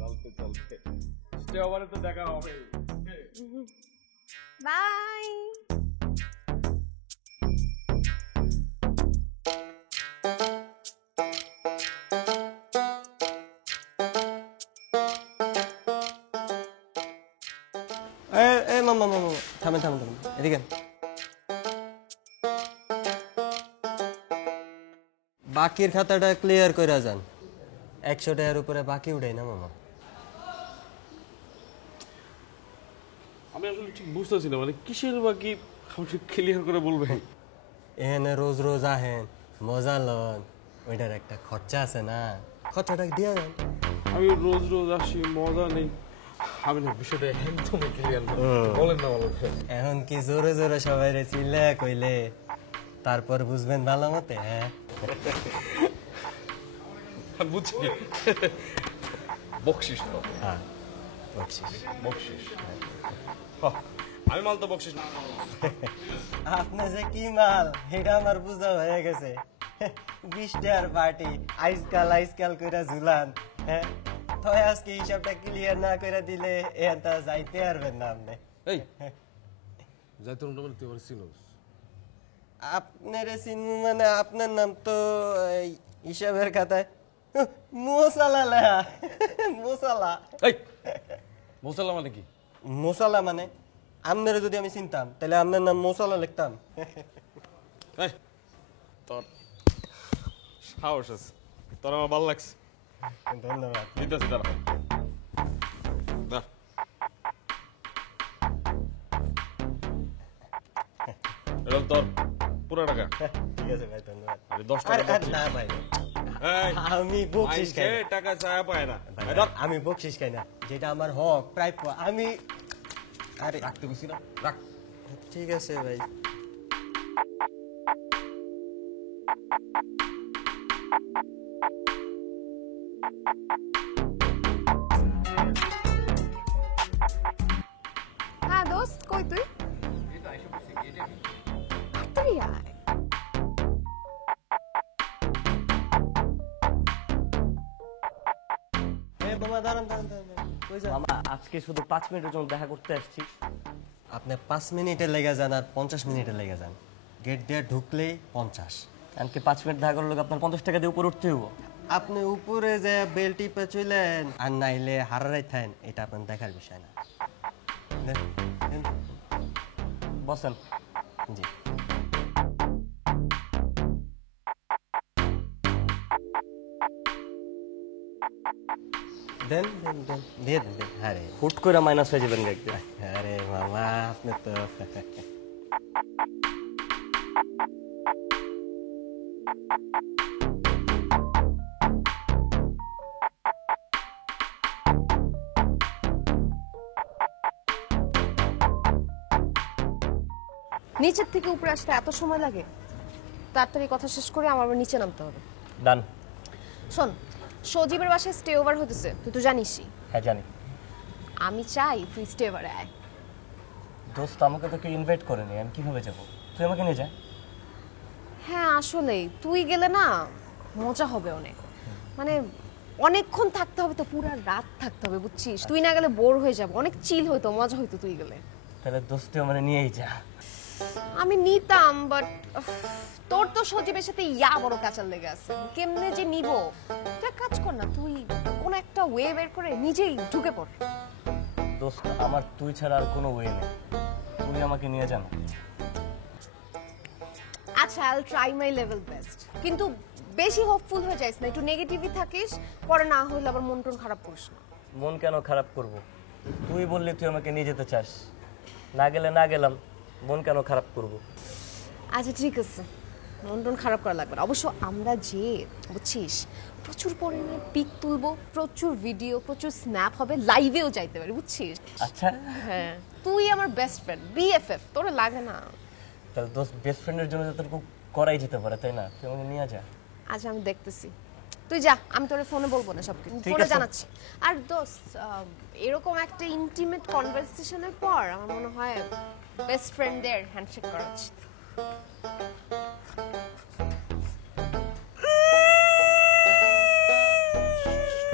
চলতে চলতে। স্টে ওভারে তো দেখা হবে। বাই। মামা থামেন থামেন থামেন, এদিকে বাকির খাতাটা ক্লিয়ার করে যান। 100 টাকার উপরে বাকি উঠাই না মামা। আমি আসলে ঠিক বুঝতেছি না মানে কিসের বাকি আপনি ক্লিয়ার করে বলবেন। এখানে রোজ রোজ আহেন মজা লন, ওইটার একটা খরচা আছে না, খরচাটা দিয়ে দেন। আমি রোজ রোজ আসি মজা নেই, আমি না বিষয়টা একদমই ক্লিয়ার বলেন না বলেন। এখন কি জোরে জোরে সবাই রে চিল্লা কইলে তারপর বুঝবেন ভালো মতে। হ্যাঁ বুঝছি, বকশিস তো। হ্যাঁ বকশিস বকশিস, আমি মাল তো বকশিস না। আপনি যে কি মাল এটা আমার বুঝা হয়ে গেছে। 20 টাকার পার্টি আইসকাল কইরা ঝুলান। হ্যাঁ তো আজকে হিসাবটা ক্লিয়ার না করে দিলে এটা যাইতে পারবেন না আপনি। এই যাইতে না বলে তুই আমার চিনোস। আপনার চিনু মানে আপনার নাম তো এই হিসাবের খাতায় মোসালা লেখা। মোসালা, এই মোসালা মানে কি? মোসালা মানে আপনারে যদি আমি চিনতাম তাহলে আপনার নাম মোসালা লিখতাম। তোর সাহস আছে, তোর আমার ভালো লাগছে। ধন্যবাদ। দিতেছি দাঁড়া। এটা তোর পুরো টাকা। ঠিক আছে ভাই, ধন্যবাদ। আরে 10 টাকা না ভাই, এই আমি বকশিস খাই না। টাকা চায়া পায় না। আমি বকশিস খাই না, যেটা আমার হক প্রাপ্য আমি। আরে রাখতে বসি না, রাখ। ঠিক আছে ভাই। হ্যাঁ দোস্ত, কই তুই? তাড়াতাড়ি আয়। মামা দাঁড়ান দাঁড়ান দাঁড়ান, কই যান? মামা আজকে শুধু 5 মিনিটের জন্য দেখা করতে আসছি। আপনি 5 মিনিটের লেগে যান আর 50 মিনিটের লেগে যান, গেট দিয়ে ঢুকলেই 50। এমনকি 5 মিনিট দেখা করলে আপনার 50 টাকা দিয়ে উপরে উঠতে হবো। আপনি উপরে যে বেল টিপে চলেন আর নাইলে হারাই থাকেন, এটা আপনার দেখার বিষয় না। বসেন। জি দেন দেন দেন দিয়ে দেন দেন। আরে হুট করে মাইনাস হয়ে যাবেন একদিন। আরে মামা আপনি তো নিচের থেকে উপরে আসতে এত সময় লাগে? তাড়াতাড়ি কথা শেষ করে আমার আবার নিচে নামতে হবে। ডান। শোন, সজীবের বাসায় স্টে ওভার হতেছে, তুই তো জানিসই। হ্যাঁ জানি। আমি চাই তুই স্টে ওভারে আয়। দোস্ত আমাকে তো কেউ ইনভাইট করেনি, আমি কিভাবে যাব? তুই আমাকে নিয়ে যা। হ্যাঁ আসলেই তুই গেলে না মজা হবে অনেক, মানে অনেকক্ষণ থাকতে হবে তো, পুরো রাত থাকতে হবে বুঝছিস। তুই না গেলে বোর হয়ে যাবো, অনেক চিল হইতো, মজা হইতো তুই গেলে। তাহলে দোস্ত তুই আমাকে নিয়েই যা। আমি নিতাম, বাট তোর তো সজীবের সাথে ইয়া বড় কাচাল লেগে আছে, কেমনে যে নিব। তুই এক কাজ কর না, তুই কোন একটা ওয়ে বের করে নিজেই ঢুকে পড়। দোস্ত আমার তুই ছাড়া আর কোনো ওয়ে নেই, তুই আমাকে নিয়ে যা না। আচ্ছা, I will try my level best, কিন্তু বেশি হোপফুল হয়ে যাইস না, একটু নেগেটিভই থাকিস, পরে না হইলে আবার মন টন খারাপ করিস না। মন কেন খারাপ করব? তুই বললি তুই আমাকে নিয়ে যেতে চাস, না গেলে না গেলাম, মন কেন খারাপ করব? আচ্ছা ঠিক আছে, মন টন খারাপ করা লাগবে না। অবশ্য আমরা যে বুঝছিস প্রচুর পরিমাণে পিক তুলবো, প্রচুর ভিডিও, প্রচুর স্ন্যাপ হবে, লাইভেও যাইতে পারি বুঝছিস। আচ্ছা হ্যাঁ, তুই আমার বেস্ট ফ্রেন্ড, বিএফএফ, তোর লাগে না? তাহলে দোস্ত বেস্ট ফ্রেন্ডের জন্য যতটুকু করাই যেতে পারে, তাই না? তুই আমাকে নিয়ে যা। আচ্ছা আমি দেখতেছি, তুই যা, আমি তোর ফোনে বলবো না সবকিছু, ঠিক ফোনে আছে। জানাচ্ছি। আর দোস্ত, এরকম একটা ইন্টিমেট কনভারসেশনের পর আমার মনে হয় বেস্ট ফ্রেন্ডদের হ্যান্ডশেক করা উচিত।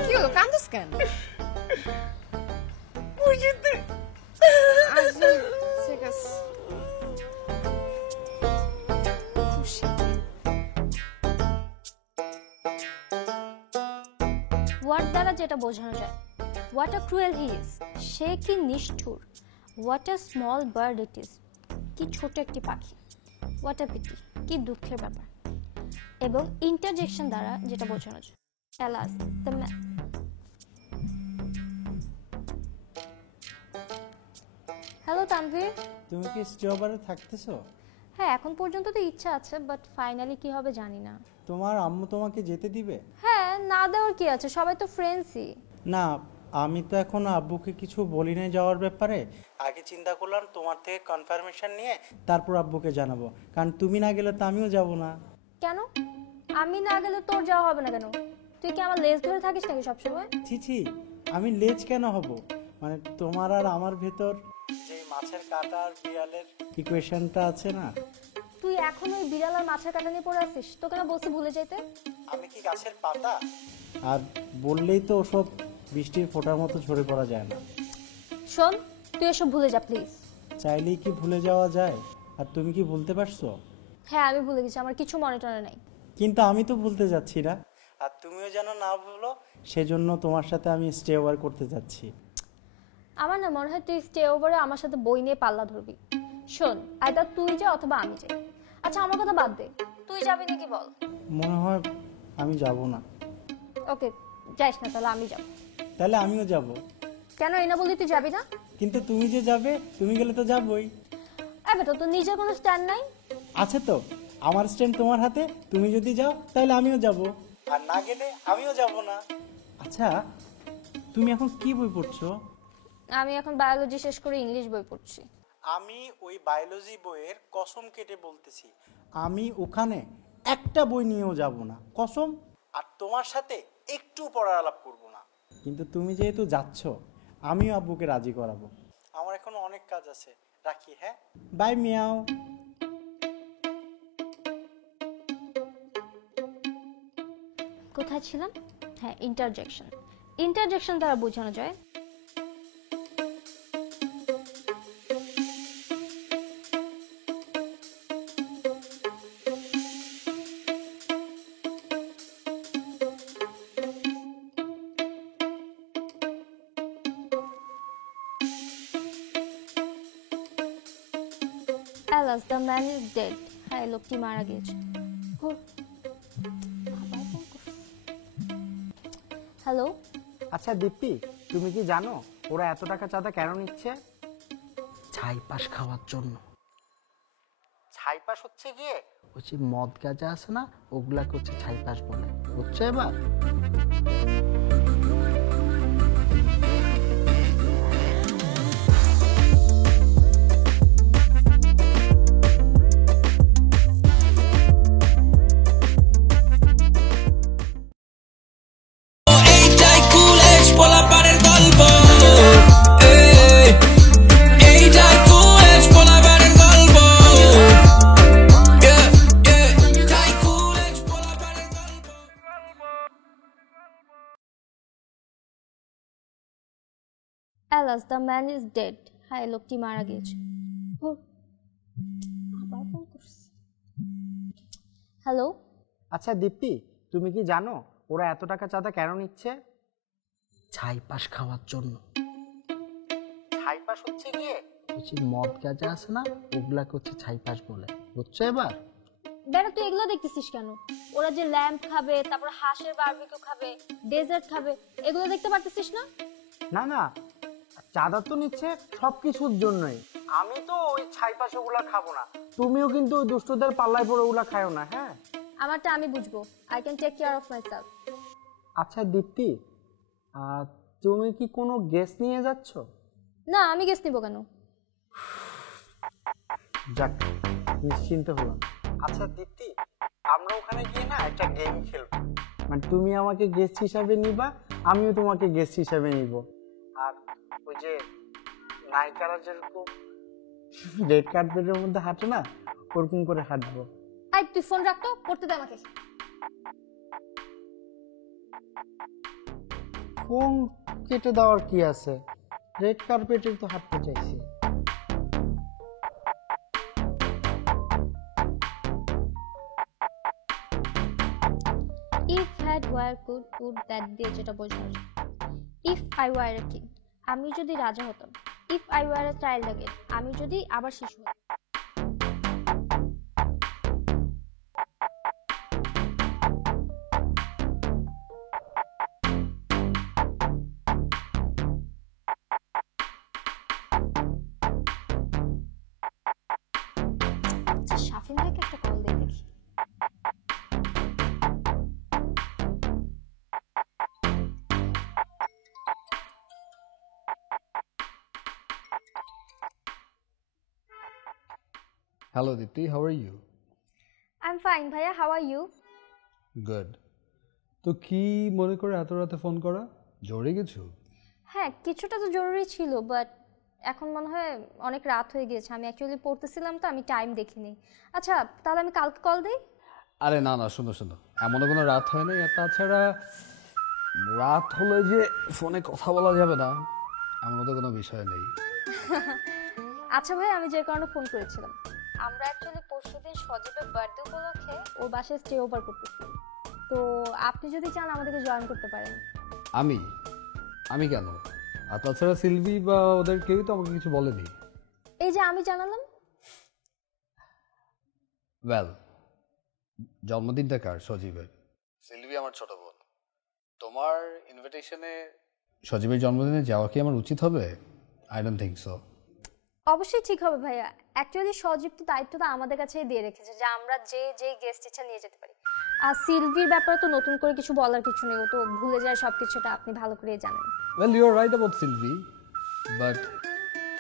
কি হলো, কান্দিস কেন? আচ্ছা, ঠিক আছে। ওয়ার্ড দ্বারা যেটা বোঝানো যায়, what a cruel he is, সে কি নিষ্ঠুর, what a small bird it is, কি ছোট একটি পাখি, হোয়াট আ পিটি, কি দুঃখের ব্যাপার। এবং ইন্টারজেকশন দ্বারা যেটা বোঝানো যায়, Alas, হ্যালো তানভীর। তুমি কি স্টেওবারে থাকতেছো? হ্যাঁ, এখন পর্যন্ত তো ইচ্ছা আছে, বাট ফাইনালি কি হবে জানি না। তোমার আম্মু তোমাকে যেতে দিবে? হ্যাঁ, না দেওয়ার কি আছে, সবাই তো ফ্রেন্ডসই। না, আমি তো এখন আব্বুকে কিছু বলি নাই যাওয়ার ব্যাপারে। আগে চিন্তা করলাম তোমার থেকে কনফার্মেশন নিয়ে তারপর আব্বুকে জানাবো, কারণ তুমি না গেলে তো আমিও যাব না। কেন? আমি না গেলে তোর যাওয়া হবে না কেন? তুই কি আমার লেজ ধরে থাকিস নাকি সবসময়? ছি, আমি লেজ কেন হব? মানে তোমার আর আমার ভেতর যে মাছের কাঁটা আর বিড়ালের ইকুয়েশনটা আছে না, তুই এখন ওই বিড়াল আর মাছের কাঁটা নিয়ে পড়ে আছিস। তোকে না বলছি ভুলে যাইতে? আমি কি গাছের পাতা? আর বললেই তো ওসব বৃষ্টির ফোঁটার মতো ঝরে পড়া যায় না। শোন, তুই এসব ভুলে যা প্লিজ। চাইলেই কি ভুলে যাওয়া যায়? আর তুমি কি ভুলতে পারছো? হ্যাঁ, আমি ভুলে গেছি, আমার কিছু মনে টনে নাই। কিন্তু আমি তো ভুলতে যাচ্ছি না, আর তুমিও যেন না ভুলো সেজন্য তোমার সাথে আমি স্টে ওভার করতে যাচ্ছি। আমার না মনে হয় তুই স্টে ওভারে আমার সাথে বই নিয়ে পাল্লা ধরবি। শোন, আইদার তুই যা অথবা আমি যাই। আচ্ছা, আমার কথা বাদ দে, তুই যাবি নাকি বল? মনে হয় আমি যাব না। ওকে, যাইস না, তাহলে আমি যাব। তাহলে আমিও যাব। কেন এই না বললি তুই যাবি না? কিন্তু তুমি যে যাবে, তুমি গেলে তো যাবই। বেটা, তোর নিজের কোনো স্ট্যান্ড নাই? আছে তো, আমার স্ট্যান্ড তোমার হাতে। তুমি যদি যাও তাহলে আমিও যাব, আর না গেলে আমিও যাব না। আচ্ছা, তুমি এখন কি বই পড়ছো? আমি এখন বায়োলজি শেষ করে ইংলিশ বই পড়ছি। আমি ওই বায়োলজি বইয়ের কসম কেটে বলতেছি, আমি ওখানে একটা বই নিয়েও যাব না, কসম। আর তোমার সাথে একটু পড়ার আলাপ করব না। কিন্তু তুমি যেহেতু যাচ্ছ, আমিও আব্বুকে রাজি করাবো। আমার এখন অনেক কাজ আছে, রাখি। হ্যাঁ, বাই মিয়াও। কোথায় ছিলাম? হ্যাঁ, ইন্টারজেকশন। ইন্টারজেকশন দ্বারা বোঝানো যায় Alas, the man is dead. হ্যাঁ, লোকটি মারা গিয়েছে। হ্যালো। আচ্ছা দীপ্তি, তুমি কি জানো ওরা এত টাকা চাঁদা কেন নিচ্ছে? ছাইপাস খাওয়ার জন্য। ছাইপাস হচ্ছে গিয়ে ওই যে মদ গাঁজা আছে না, ওগুলাকে হচ্ছে ছাইপাস বলে, বুঝছো এবার? Alas, the man is dead. হ্যাঁ, লোকটি মারা গিয়েছে। হ্যালো। আচ্ছা দীপ্তি, তুমি কি জানো ওরা এত টাকা চাঁদা কেন নিচ্ছে? ছাইপাস খাওয়ার জন্য। ছাইপাস হচ্ছে গিয়ে ওই যে মদ গাঁজা আছে না, ওগুলাকে হচ্ছে ছাইপাস বলে, বুঝছো এবার? বেটা, তুই এগুলো দেখতেছিস কেন? ওরা যে ল্যাম্প খাবে, তারপর হাঁসের বারবিকিউ খাবে, ডেজার্ট খাবে, এগুলো দেখতে পারতেছিস না? না না, চাঁদা তো নিচ্ছে সবকিছুর জন্যই। আমি তো ওই ছাইপাস ওগুলা খাবো না। তুমিও কিন্তু ওই দুষ্টদের পাল্লায় পড়ে ওগুলা খায়ও না। হ্যাঁ, আমারটা আমি বুঝবো। I can take care of myself. আচ্ছা দীপ্তি, তুমি কি কোনো গেস নিয়ে যাচ্ছ? না, আমি গেস নিব কেন? যাক, নিশ্চিন্ত হলাম। আচ্ছা দীপ্তি, আমরা ওখানে গিয়ে না একটা গেম খেলবো। মানে তুমি আমাকে গেস্ট হিসাবে নিবা, আমিও তোমাকে গেস্ট হিসাবে নিব। আর ওই যে নায়িকারা যেরকম রেড কার্পেটের মধ্যে হাঁটে না, ওরকম করে হাঁটবো। আই, তুই ফোন রাখতো, করতে দে আমাকে। ফোন কেটে দেওয়ার কি আছে? রেড কার্পেটে তো হাঁটতে চাইছি। If had were could would that দিয়ে যেটা বোঝানো যায়। If I were a king, আমি যদি রাজা হতাম। If I were a child again, আমি যদি আবার শিশু হতাম। তাসিন ভাইকে একটা কল দিয়ে দেখি। Hello Dipti, how are you? I am fine ভাইয়া, হাউ আর ইউ? গুড। তো কি মনে করে এত রাতে ফোন করা? জরুরি কিছু? হ্যাঁ, কিছুটা তো জরুরি ছিল, বাট এখন মনে হয় অনেক রাত হয়ে গিয়েছে। আমি অ্যাকচুয়ালি পড়তেছিলাম তো, আমি টাইম দেখিনি। আচ্ছা, তাহলে আমি কালকে কল দিই? আরে না না, শোনো শোনো, এমন কোনো রাত হয় নাই। আর তাছাড়া রাত হলে যে ফোনে কথা বলা যাবে না এমন তো কোনো বিষয় নেই। আচ্ছা ভাই, আমি যে কারণে ফোন করেছিলাম, আমরা অ্যাকচুয়ালি পরশুদিন সজীবের বার্থডে উপলক্ষে ওর বাসায় স্টে ওভার করতেছি। তো আপনি যদি চান আমাদেরকে জয়েন করতে পারেন। আমি কেন? আর তাছাড়া সিলভি বা ওদের কেউই তো আমাকে কিছু বলেনি। এই যে আমি জানালাম। ওয়েল, জন্মদিনটা কার? সজীবের। সিলভি আমার ছোট বোন। তোমার ইনভিটেশনে সজীবের জন্মদিনে যাওয়া কি আমার উচিত হবে? I don't think so. অবশ্যই ঠিক হবে ভাইয়া। অ্যাকচুয়ালি সজীব তো দায়িত্বটা আমাদের কাছেই দিয়ে রেখেছে যে আমরা যে গেস্ট ইচ্ছা নিয়ে যেতে পারি। আর সিলভির ব্যাপারে তো নতুন করে কিছু বলার কিছু নেই, ও তো ভুলে যায় সব কিছুটা, আপনি ভালো করেই জানেন। Well, you are right about Sylvie, but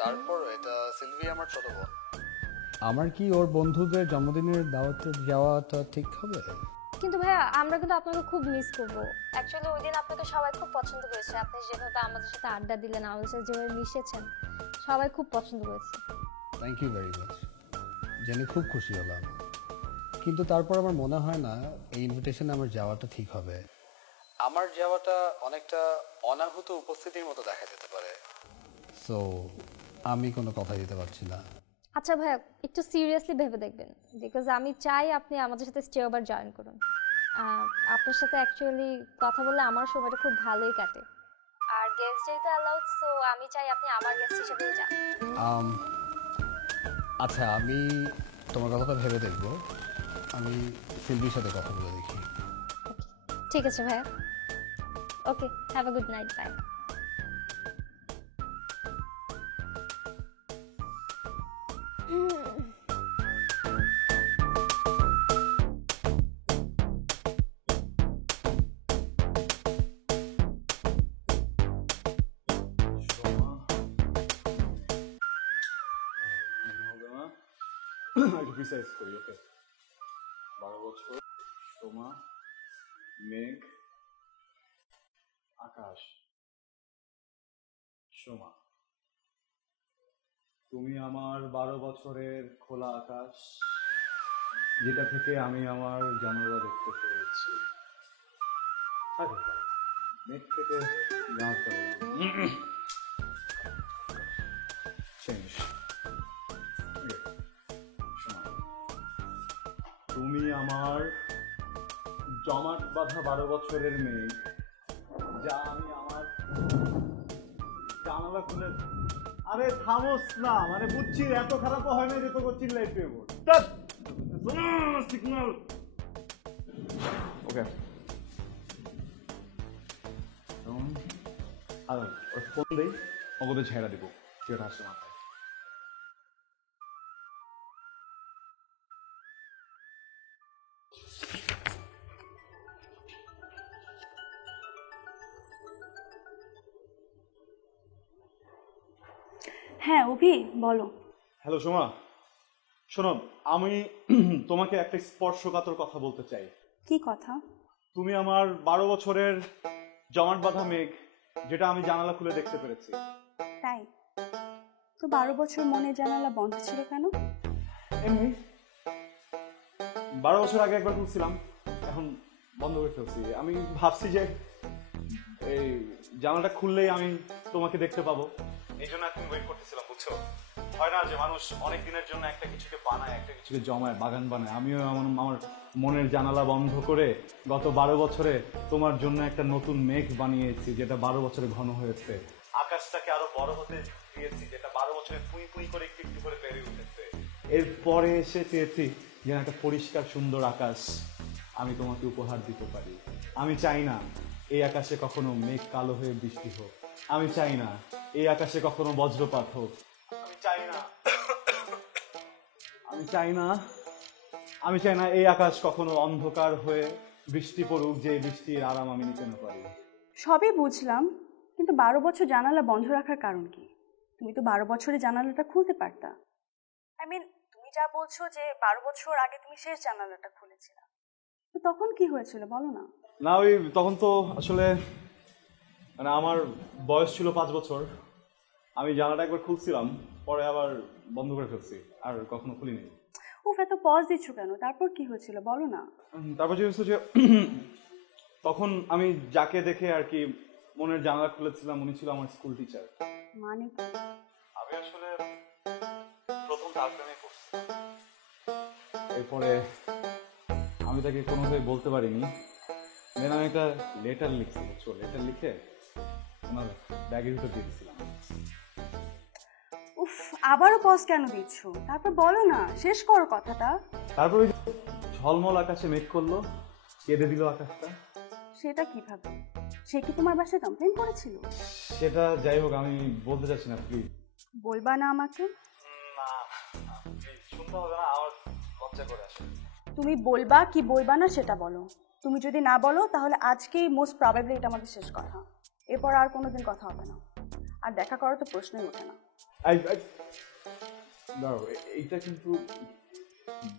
তারপর এটা সিলভি আমার ছোট বোন। আমার কি ওর বন্ধুদের জন্মদিনের দাওয়াতে যাওয়াটা ঠিক হবে? কিন্তু ভাইয়া, আমরা কিন্তু আপনাকে খুব মিস করবো। অ্যাকচুয়ালি ওই দিন আপনাকে সবাই খুব পছন্দ করেছে। আপনি যেভাবে আমাদের সাথে আড্ডা দিলেন, আমাদের সাথে যেভাবে মিশেছেন, সবাই খুব পছন্দ করেছে। থ্যাংক ইউ ভেরি মাচ, জেনে খুব খুশি হলাম। কিন্তু তারপর আমার মনে হয় না এই ইনভিটেশনে আমার যাওয়াটা ঠিক হবে। আমার যাওয়াটা অনেকটা অনাহুত উপস্থিতির মতো দেখা যেতে পারে। সো আমি কোনো কথা দিতে পারছি না। আচ্ছা ভাইয়া, একটু সিরিয়াসলি ভেবে দেখবেন, বিকজ আমি চাই আপনি আমাদের সাথে স্টে ওভার জয়েন করুন। আপনার সাথে অ্যাকচুয়ালি কথা বললে আমার সময়টা খুব ভালোই কাটে। আর গেস্ট যেহেতু অ্যালাউড, সো আমি চাই আপনি আমার গেস্ট হিসেবেই যান। আচ্ছা, আমি তোমার কথাটা ভেবে দেখব। আমি সিলভির সাথে কথা বলে দেখি। ঠিক আছে ভাইয়া, okay, have a good night, bye. একটু প্রিসাইজ করি, ওকে? 12 বছর, সোমা, মেঘ, আকাশ। সোমা, তুমি আমার 12 বছরের খোলা আকাশ, যেটা থেকে আমি আমার জানালা দেখতে পেরেছি। মেঘ থেকে জানাতে চেঞ্জ। তুমি আমার জমাট বাঁধা 12 বছরের মেঘ, যা আমি আমার জানালা খুলে। আরে থামোস না, মানে বুঝছি এত খারাপ হয় না যে তোকে চিল্লাই পেব। সিগন্যাল, ওকে? আর ফোন দেই, ওকে ছেড়া দিব, সেটা আসছে মাথায়। হ্যাঁ অভি, বলো। হ্যালো সোমা, শোনো, আমি তোমাকে একটা স্পর্শকাতর কথা বলতে চাই। কি কথা? তুমি আমার 12 বছরের জমাট বাঁধা মেঘ, যেটা আমি জানালা খুলে দেখতে পেরেছি। তাই তো 12 বছর মনে জানালা বন্ধ ছিল কেন? এমনি 12 বছর আগে একবার খুলছিলাম, এখন বন্ধ করে ফেলছি। আমি ভাবছি যে এই জানালাটা খুললেই আমি তোমাকে দেখতে পাবো, এই জন্য এখন ওয়েট করতেছিলাম, বুঝছো? হয় না যে মানুষ অনেক দিনের জন্য একটা কিছুকে বানায়, একটা কিছুকে জমায়, বাগান বানায়। আমিও আমার মনের জানালা বন্ধ করে গত 12 বছরে তোমার জন্য একটা নতুন মেঘ বানিয়েছি, যেটা 12 বছরে ঘন হয়েছে। আকাশটাকে আরো বড় হতে দিয়েছি, যেটা 12 বছরে পুই পুই করে একটু একটু করে বেড়ে উঠেছে। এরপরে এসে চেয়েছি যে একটা পরিষ্কার সুন্দর আকাশ আমি তোমাকে উপহার দিতে পারি। আমি চাই না এই আকাশে কখনো মেঘ কালো হয়ে বৃষ্টি হোক। আমি চাই না এই আকাশে কখনো বজ্রপাত হোক। আমি চাই না আমি চাই না এই আকাশ কখনো অন্ধকার হয়ে বৃষ্টি পড়ুক, যে বৃষ্টির আরাম আমি নিতে না পারি। সবই বুঝলাম, কিন্তু 12 বছর জানালা বন্ধ রাখার কারণ কি? তুমি তো 12 বছরে জানালাটা খুলতে পারতা। আই মিন, তুমি যা বলছো যে 12 বছর আগে তুমি শেষ জানালাটা খুলেছিলে, তো তখন কি হয়েছিল বলো না। না, ওই তখন তো আসলে মানে আমার বয়স ছিল 5 বছর। আমি জানালাটা একবার খুলছিলাম, পরে আবার বন্ধ করে ফেলছি, আর কখনো খুলিনি। উফ, এত পজ দিচ্ছ কেন? তারপর কি হয়েছিল বলো না। তারপর যে হচ্ছে যে তখন আমি যাকে দেখে আর কি মনের জানালা খুলেছিলাম, উনি ছিল আমার স্কুল টিচার। মানে কি? আমি আসলে প্রথম তার প্রেমে পড়ছি। এরপরে আমি তাকে কোনোভাবে বলতে পারিনি। দেন আমি একটা লেটার লিখছি, বুঝছো? লেটার লিখে ওনার ব্যাগের ভিতর দিয়ে দিয়েছিলাম। উফ, আবারও পজ কেন দিচ্ছ? তারপর বলো না, শেষ করো কথাটা। তারপরে ঝলমল আকাশে মেঘ করলো, কেঁদে দিল আকাশটা। সেটা কিভাবে? সে কি তোমার বাসায় কমপ্লেন করেছিল? সেটা যাই হোক, আমি বলতে চাচ্ছি না, প্লিজ। বলবা না আমাকে? না, শুনতে হবে না, আমার লজ্জা করে আসে। তুমি বলবা কি বলবা না সেটা বলো। তুমি যদি না বলো তাহলে আজকেই মোস্ট প্রবাবলি এটা আমাদের শেষ কথা। এরপর আর কোনোদিন কথা হবে না, আর দেখা করার তো প্রশ্নই ওঠে না। দাঁড়াও, এইটা কিন্তু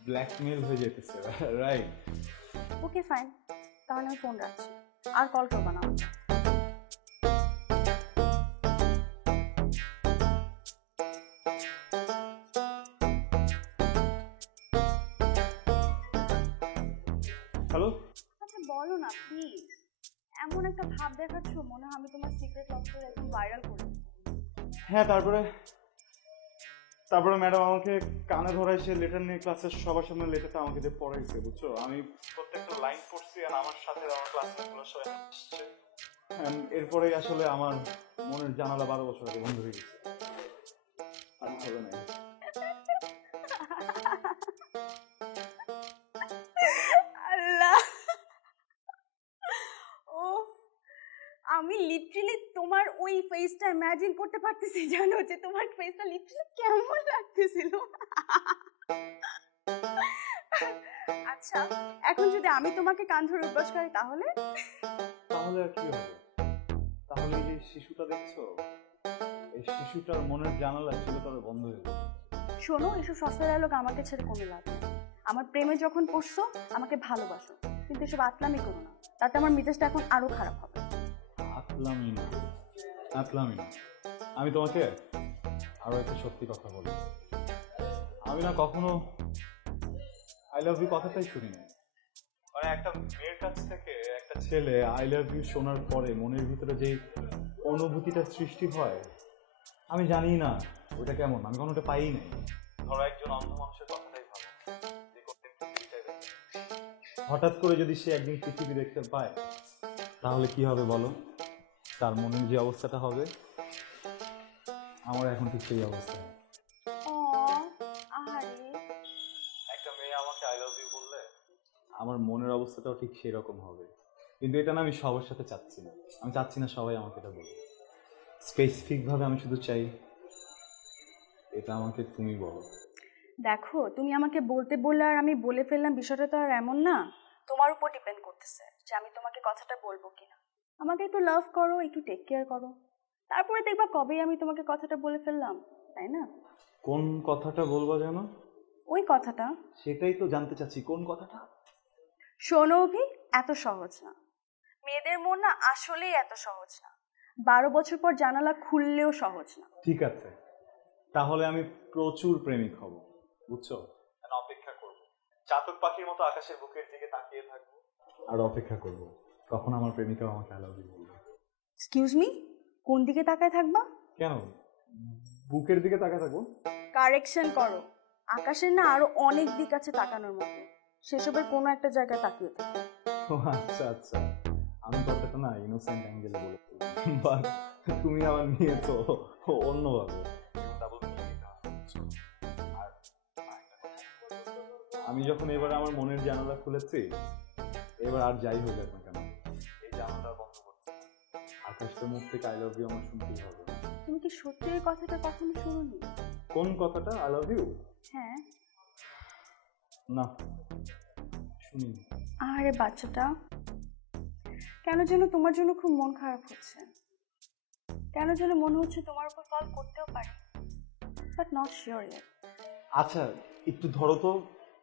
ব্ল্যাকমেল হয়ে যেতেছে, রাইট? ওকে ফাইন, তাহলে আমি ফোন রাখছি, আর কল করবা না। হ্যালো, আচ্ছা বলো না প্লিজ। এমন একটা ভাব দেখাচ্ছ মনে হয় আমি তোমার সিক্রেট লভ স্টোরি একদম ভাইরাল করে দেব। হ্যাঁ, তারপরে ম্যাডাম আমাকে কানে ধরায়, সে লেটার নিয়ে ক্লাসের সবার সামনে লেটারটা আমাকে দিয়ে পড়াইছে, বুঝছো? আমি প্রত্যেকটা লাইন পড়ছি, আর আমার সাথে আমার ক্লাসমেটগুলো সবাই হাসছে। এরপরেই আসলে আমার মনের জানালা 12 বছর আগে বন্ধ হয়ে গেছে, আর হবে না। আল্লাহ, ও আমি লিটারালি তোমার ওই ফেসটা ইমাজিন করতে পারতেছি, জানো যে তোমার ফেসটা লিটারালি কেমন লাগতেছিল। আচ্ছা, এখন যদি আমি তোমাকে কান ধরে উদ্বাস করি তাহলে আর কি হবে? তাহলে এই যে শিশুটা দেখছো, এই শিশুটার মনের জানালা ছিল তবে বন্ধ হয়ে গেছে। শোনো, এসব সস্তা ডায়লগ আমাকে ছেড়ে কোনো লাভ নেই। আমার প্রেমে যখন পড়ছো আমাকে ভালোবাসো, কিন্তু এসব আতলামি করো না, তাতে আমার মেজাজটা এখন আরো খারাপ হবে। আতলামি না, আমি তোমাকে আরো একটা সত্যি কথা বলি। আমি না কখনো আই লাভ ইউ কথাটাই শুনি না। মানে একটা মেয়ের কাছ থেকে একটা ছেলে আই লাভ ইউ শোনার পরে মনের ভিতরে যে অনুভূতিটা সৃষ্টি হয়, আমি জানি না ওটা কেমন, আমি কখনো ওটা পাই নাই। ধরো একজন অন্ধ মানুষের কথাটাই ভাবো, যে কোনদিন পৃথিবীটাই দেখে, হঠাৎ করে যদি সে একদিন পৃথিবী দেখতে পায়, তাহলে কি হবে বলো? তার মনের যে অবস্থাটা হবে, আমার এখন ঠিক সেই অবস্থা। একটা মেয়ে আমাকে আই লাভ ইউ বললে আমার মনের অবস্থাটাও ঠিক সেই রকম হবে। কিন্তু এটা না আমি সবার সাথে চাচ্ছি না। আমি চাচ্ছি না সবাই আমাকে এটা বলে। স্পেসিফিক ভাবে আমি শুধু চাই এটা আমাকে তুমি বলো। দেখো, তুমি আমাকে বলতে বললে আর আমি বলে ফেললাম, বিষয়টা তো আর এমন না। তোমার উপর ডিপেন্ড করতেছে যে আমি তোমাকে কথাটা বলবো কিনা। আমাকে একটু লাভ করো, একটু টেক কেয়ার করো, তারপরে দেখবা কবেই আমি তোমাকে কথাটা বলে ফেললাম, তাই না? কোন কথাটা বলবো জানো? ওই কথাটা। সেটাই তো জানতে চাচ্ছি, কোন কথাটা? শোনো অভি, এত সহজ না। মেয়েদের মন না আসলেই এত সহজ না। 12 বছর পর জানালা খুললেও সহজ না। ঠিক আছে, তাহলে আমি প্রচুর প্রেমিক হব, বুঝছো? অপেক্ষা করবো, চাতক পাখির মতো আকাশের বুকের দিকে তাকিয়ে থাকবো আর অপেক্ষা করবো কখন আমার প্রেমিকা আমাকে আই লাভ ইউ বলবে। এক্সকিউজ মি, কোন দিকে তাকায় থাকবা? কেন বুকের দিকে তাকায় থাকবো? কারেকশন করো, আকাশের না আরো অনেক দিক আছে তাকানোর মতো, সেসবের কোনো একটা জায়গায় তাকিয়ে থাকো। আচ্ছা আচ্ছা, আমি কথাটা না ইনোসেন্ট অ্যাঙ্গেলে বলেছি, বাট তুমি আমার নিয়েছো অন্যভাবে। আমি যখন এবার আমার মনের জানালা খুলেছি, এবার আর যাই হয়ে যাক না কেন, এই জানালা বন্ধ করছি। আকাশের মুখ থেকে আই লাভ ইউ আমার শুনতেই হবে। তুমি কি সত্যি এই কথাটা কখনো শুনোনি? কোন কথাটা? I love you? হ্যাঁ। না শুনি। আরে বাচ্চাটা, কেন যেন তোমার জন্য খুব মন খারাপ হচ্ছে, কেন যেন মনে হচ্ছে তোমার উপর ফল করতেও পারি, বাট নট শিওর ইয়েট। আচ্ছা একটু ধরো তো,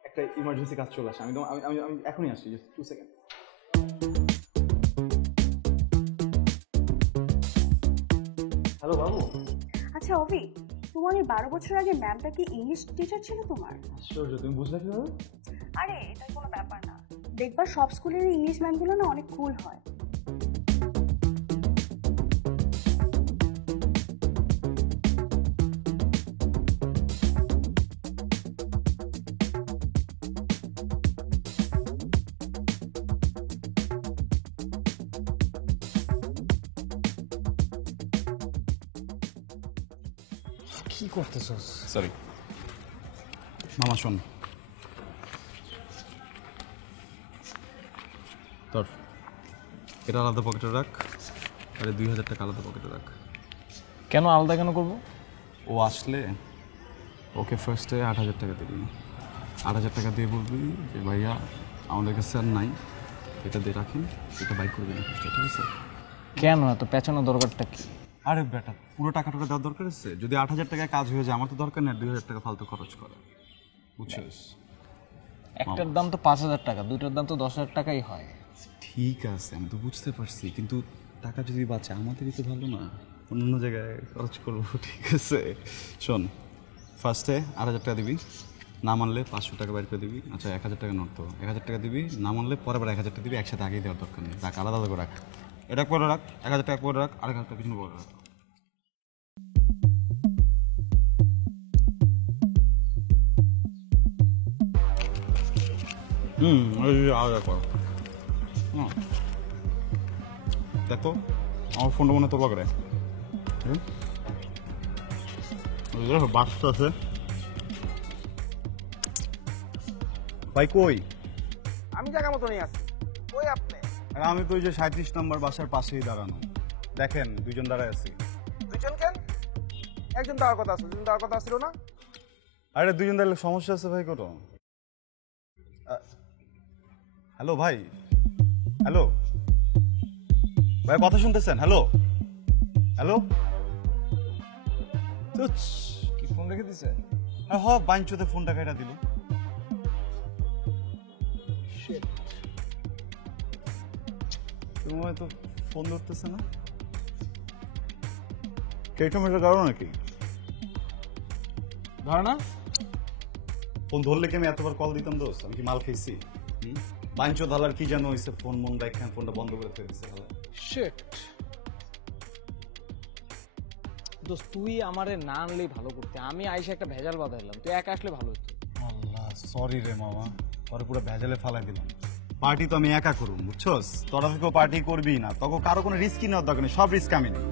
একটা ইমার্জেন্সি কাজ চলে আসে, আমি আমি আমি এখনই আসছি, জাস্ট 2 সেকেন্ড। হ্যালো বাবু। আচ্ছা অভি, তোমার এই 12 বছর আগে ম্যামটা কি ইংলিশ টিচার ছিল তোমার? আশ্চর্য, তুমি বুঝলে কিভাবে? আরে এটা কোনো ব্যাপার না, দেখবা সব স্কুলের ইংলিশ ম্যামগুলো না অনেক কুল হয়। কি করতেছস? সরি মামা, শোন, তোর এটা আলাদা পকেটে রাখ, আরে 2000 টাকা আলাদা পকেটে রাখ। কেন আলাদা কেন করব? ও আসলে ওকে ফার্স্টে 8000 টাকা দিবি, 8000 টাকা দিয়ে বলবি যে ভাইয়া আমাদের কাছে আর নাই, এটা দিয়ে রাখেন, এটা বাইক করবি না, ঠিক আছে? কেন এত পেছানো দরকারটা কি? আরে বেটা, পুরো টাকাটা দেওয়ার দরকার আছে? যদি 8000 টাকায় কাজ হয়ে যায় আমার তো দরকার নেই 2000 টাকা ফালতু খরচ করা, বুঝছিস? একটার দাম তো 5000 টাকা, দুইটার দাম তো 10000 টাকাই হয়। ঠিক আছে আমি তো বুঝতে পারছি, কিন্তু টাকা যদি বাঁচে আমাদেরই তো ভালো না, অন্য জায়গায় খরচ করবো, ঠিক আছে? শোন, ফার্স্টে 8000 টাকা দিবি, না মানলে 500 টাকা বাইর করে দিবি। আচ্ছা 1000 টাকা নোট তো, 1000 টাকা দিবি, না মানলে পরে আবার 1000 টাকা দিবি, একসাথে আগেই দেওয়ার দরকার নেই, রাখ আলাদা আলাদা করে রাখ। এটা করে রাখ, 1000 টাকা করে রাখ, আর 1000 টাকা পিছনে করে রাখ। আলাদা কর। দেখো আমার ফোনটা মনে তোর পকেটে বাক্স আছে। ভাই কই? আমি জায়গা মতনই আছি। কই আপনি? আর আমি তো ওই যে 37 নম্বর বাসার পাশেই দাঁড়ানো, দেখেন দুইজন দাঁড়ায় আছি। দুইজন কেন? একজন দাঁড়ার কথা আছে, দুজন দাঁড়ার কথা ছিল না? আরে দুইজন দাঁড়ালে সমস্যা আছে ভাই, কত? হ্যালো ভাই, হ্যালো ভাই, কথা শুনতেছেন? হ্যালো হ্যালো, কি ফোন রেখে দিছে? হ বাইঞ্চোতে ফোনটা কেটে দিল। তোমার তো ফোন ধরতেছে না, কেটো মেটার কারণ নাকি? ধর না, ফোন ধরলে কি আমি এতবার কল দিতাম? দোস্ত আমি কি মাল খেয়েছি? বাইঞ্চো ধালার কি যেন হয়েছে, ফোন মন দেখেন ফোনটা বন্ধ করে ফেলে দিচ্ছে। শিট দোস্ত, তুই আমারে না আনলেই ভালো করতে, আমি আইসা একটা ভেজাল বাঁধাইলাম, তুই একা আসলে ভালো হতো। আল্লাহ সরি রে মামা, তোর পুরো ভেজালে ফালাই দিলাম। পার্টি তো আমি একা করুম, বুঝছস? তোরা থেকেও পার্টি করবি না, তখন কারো কোনো রিস্কই নেওয়ার দরকার নেই, সব রিস্ক আমি নিই।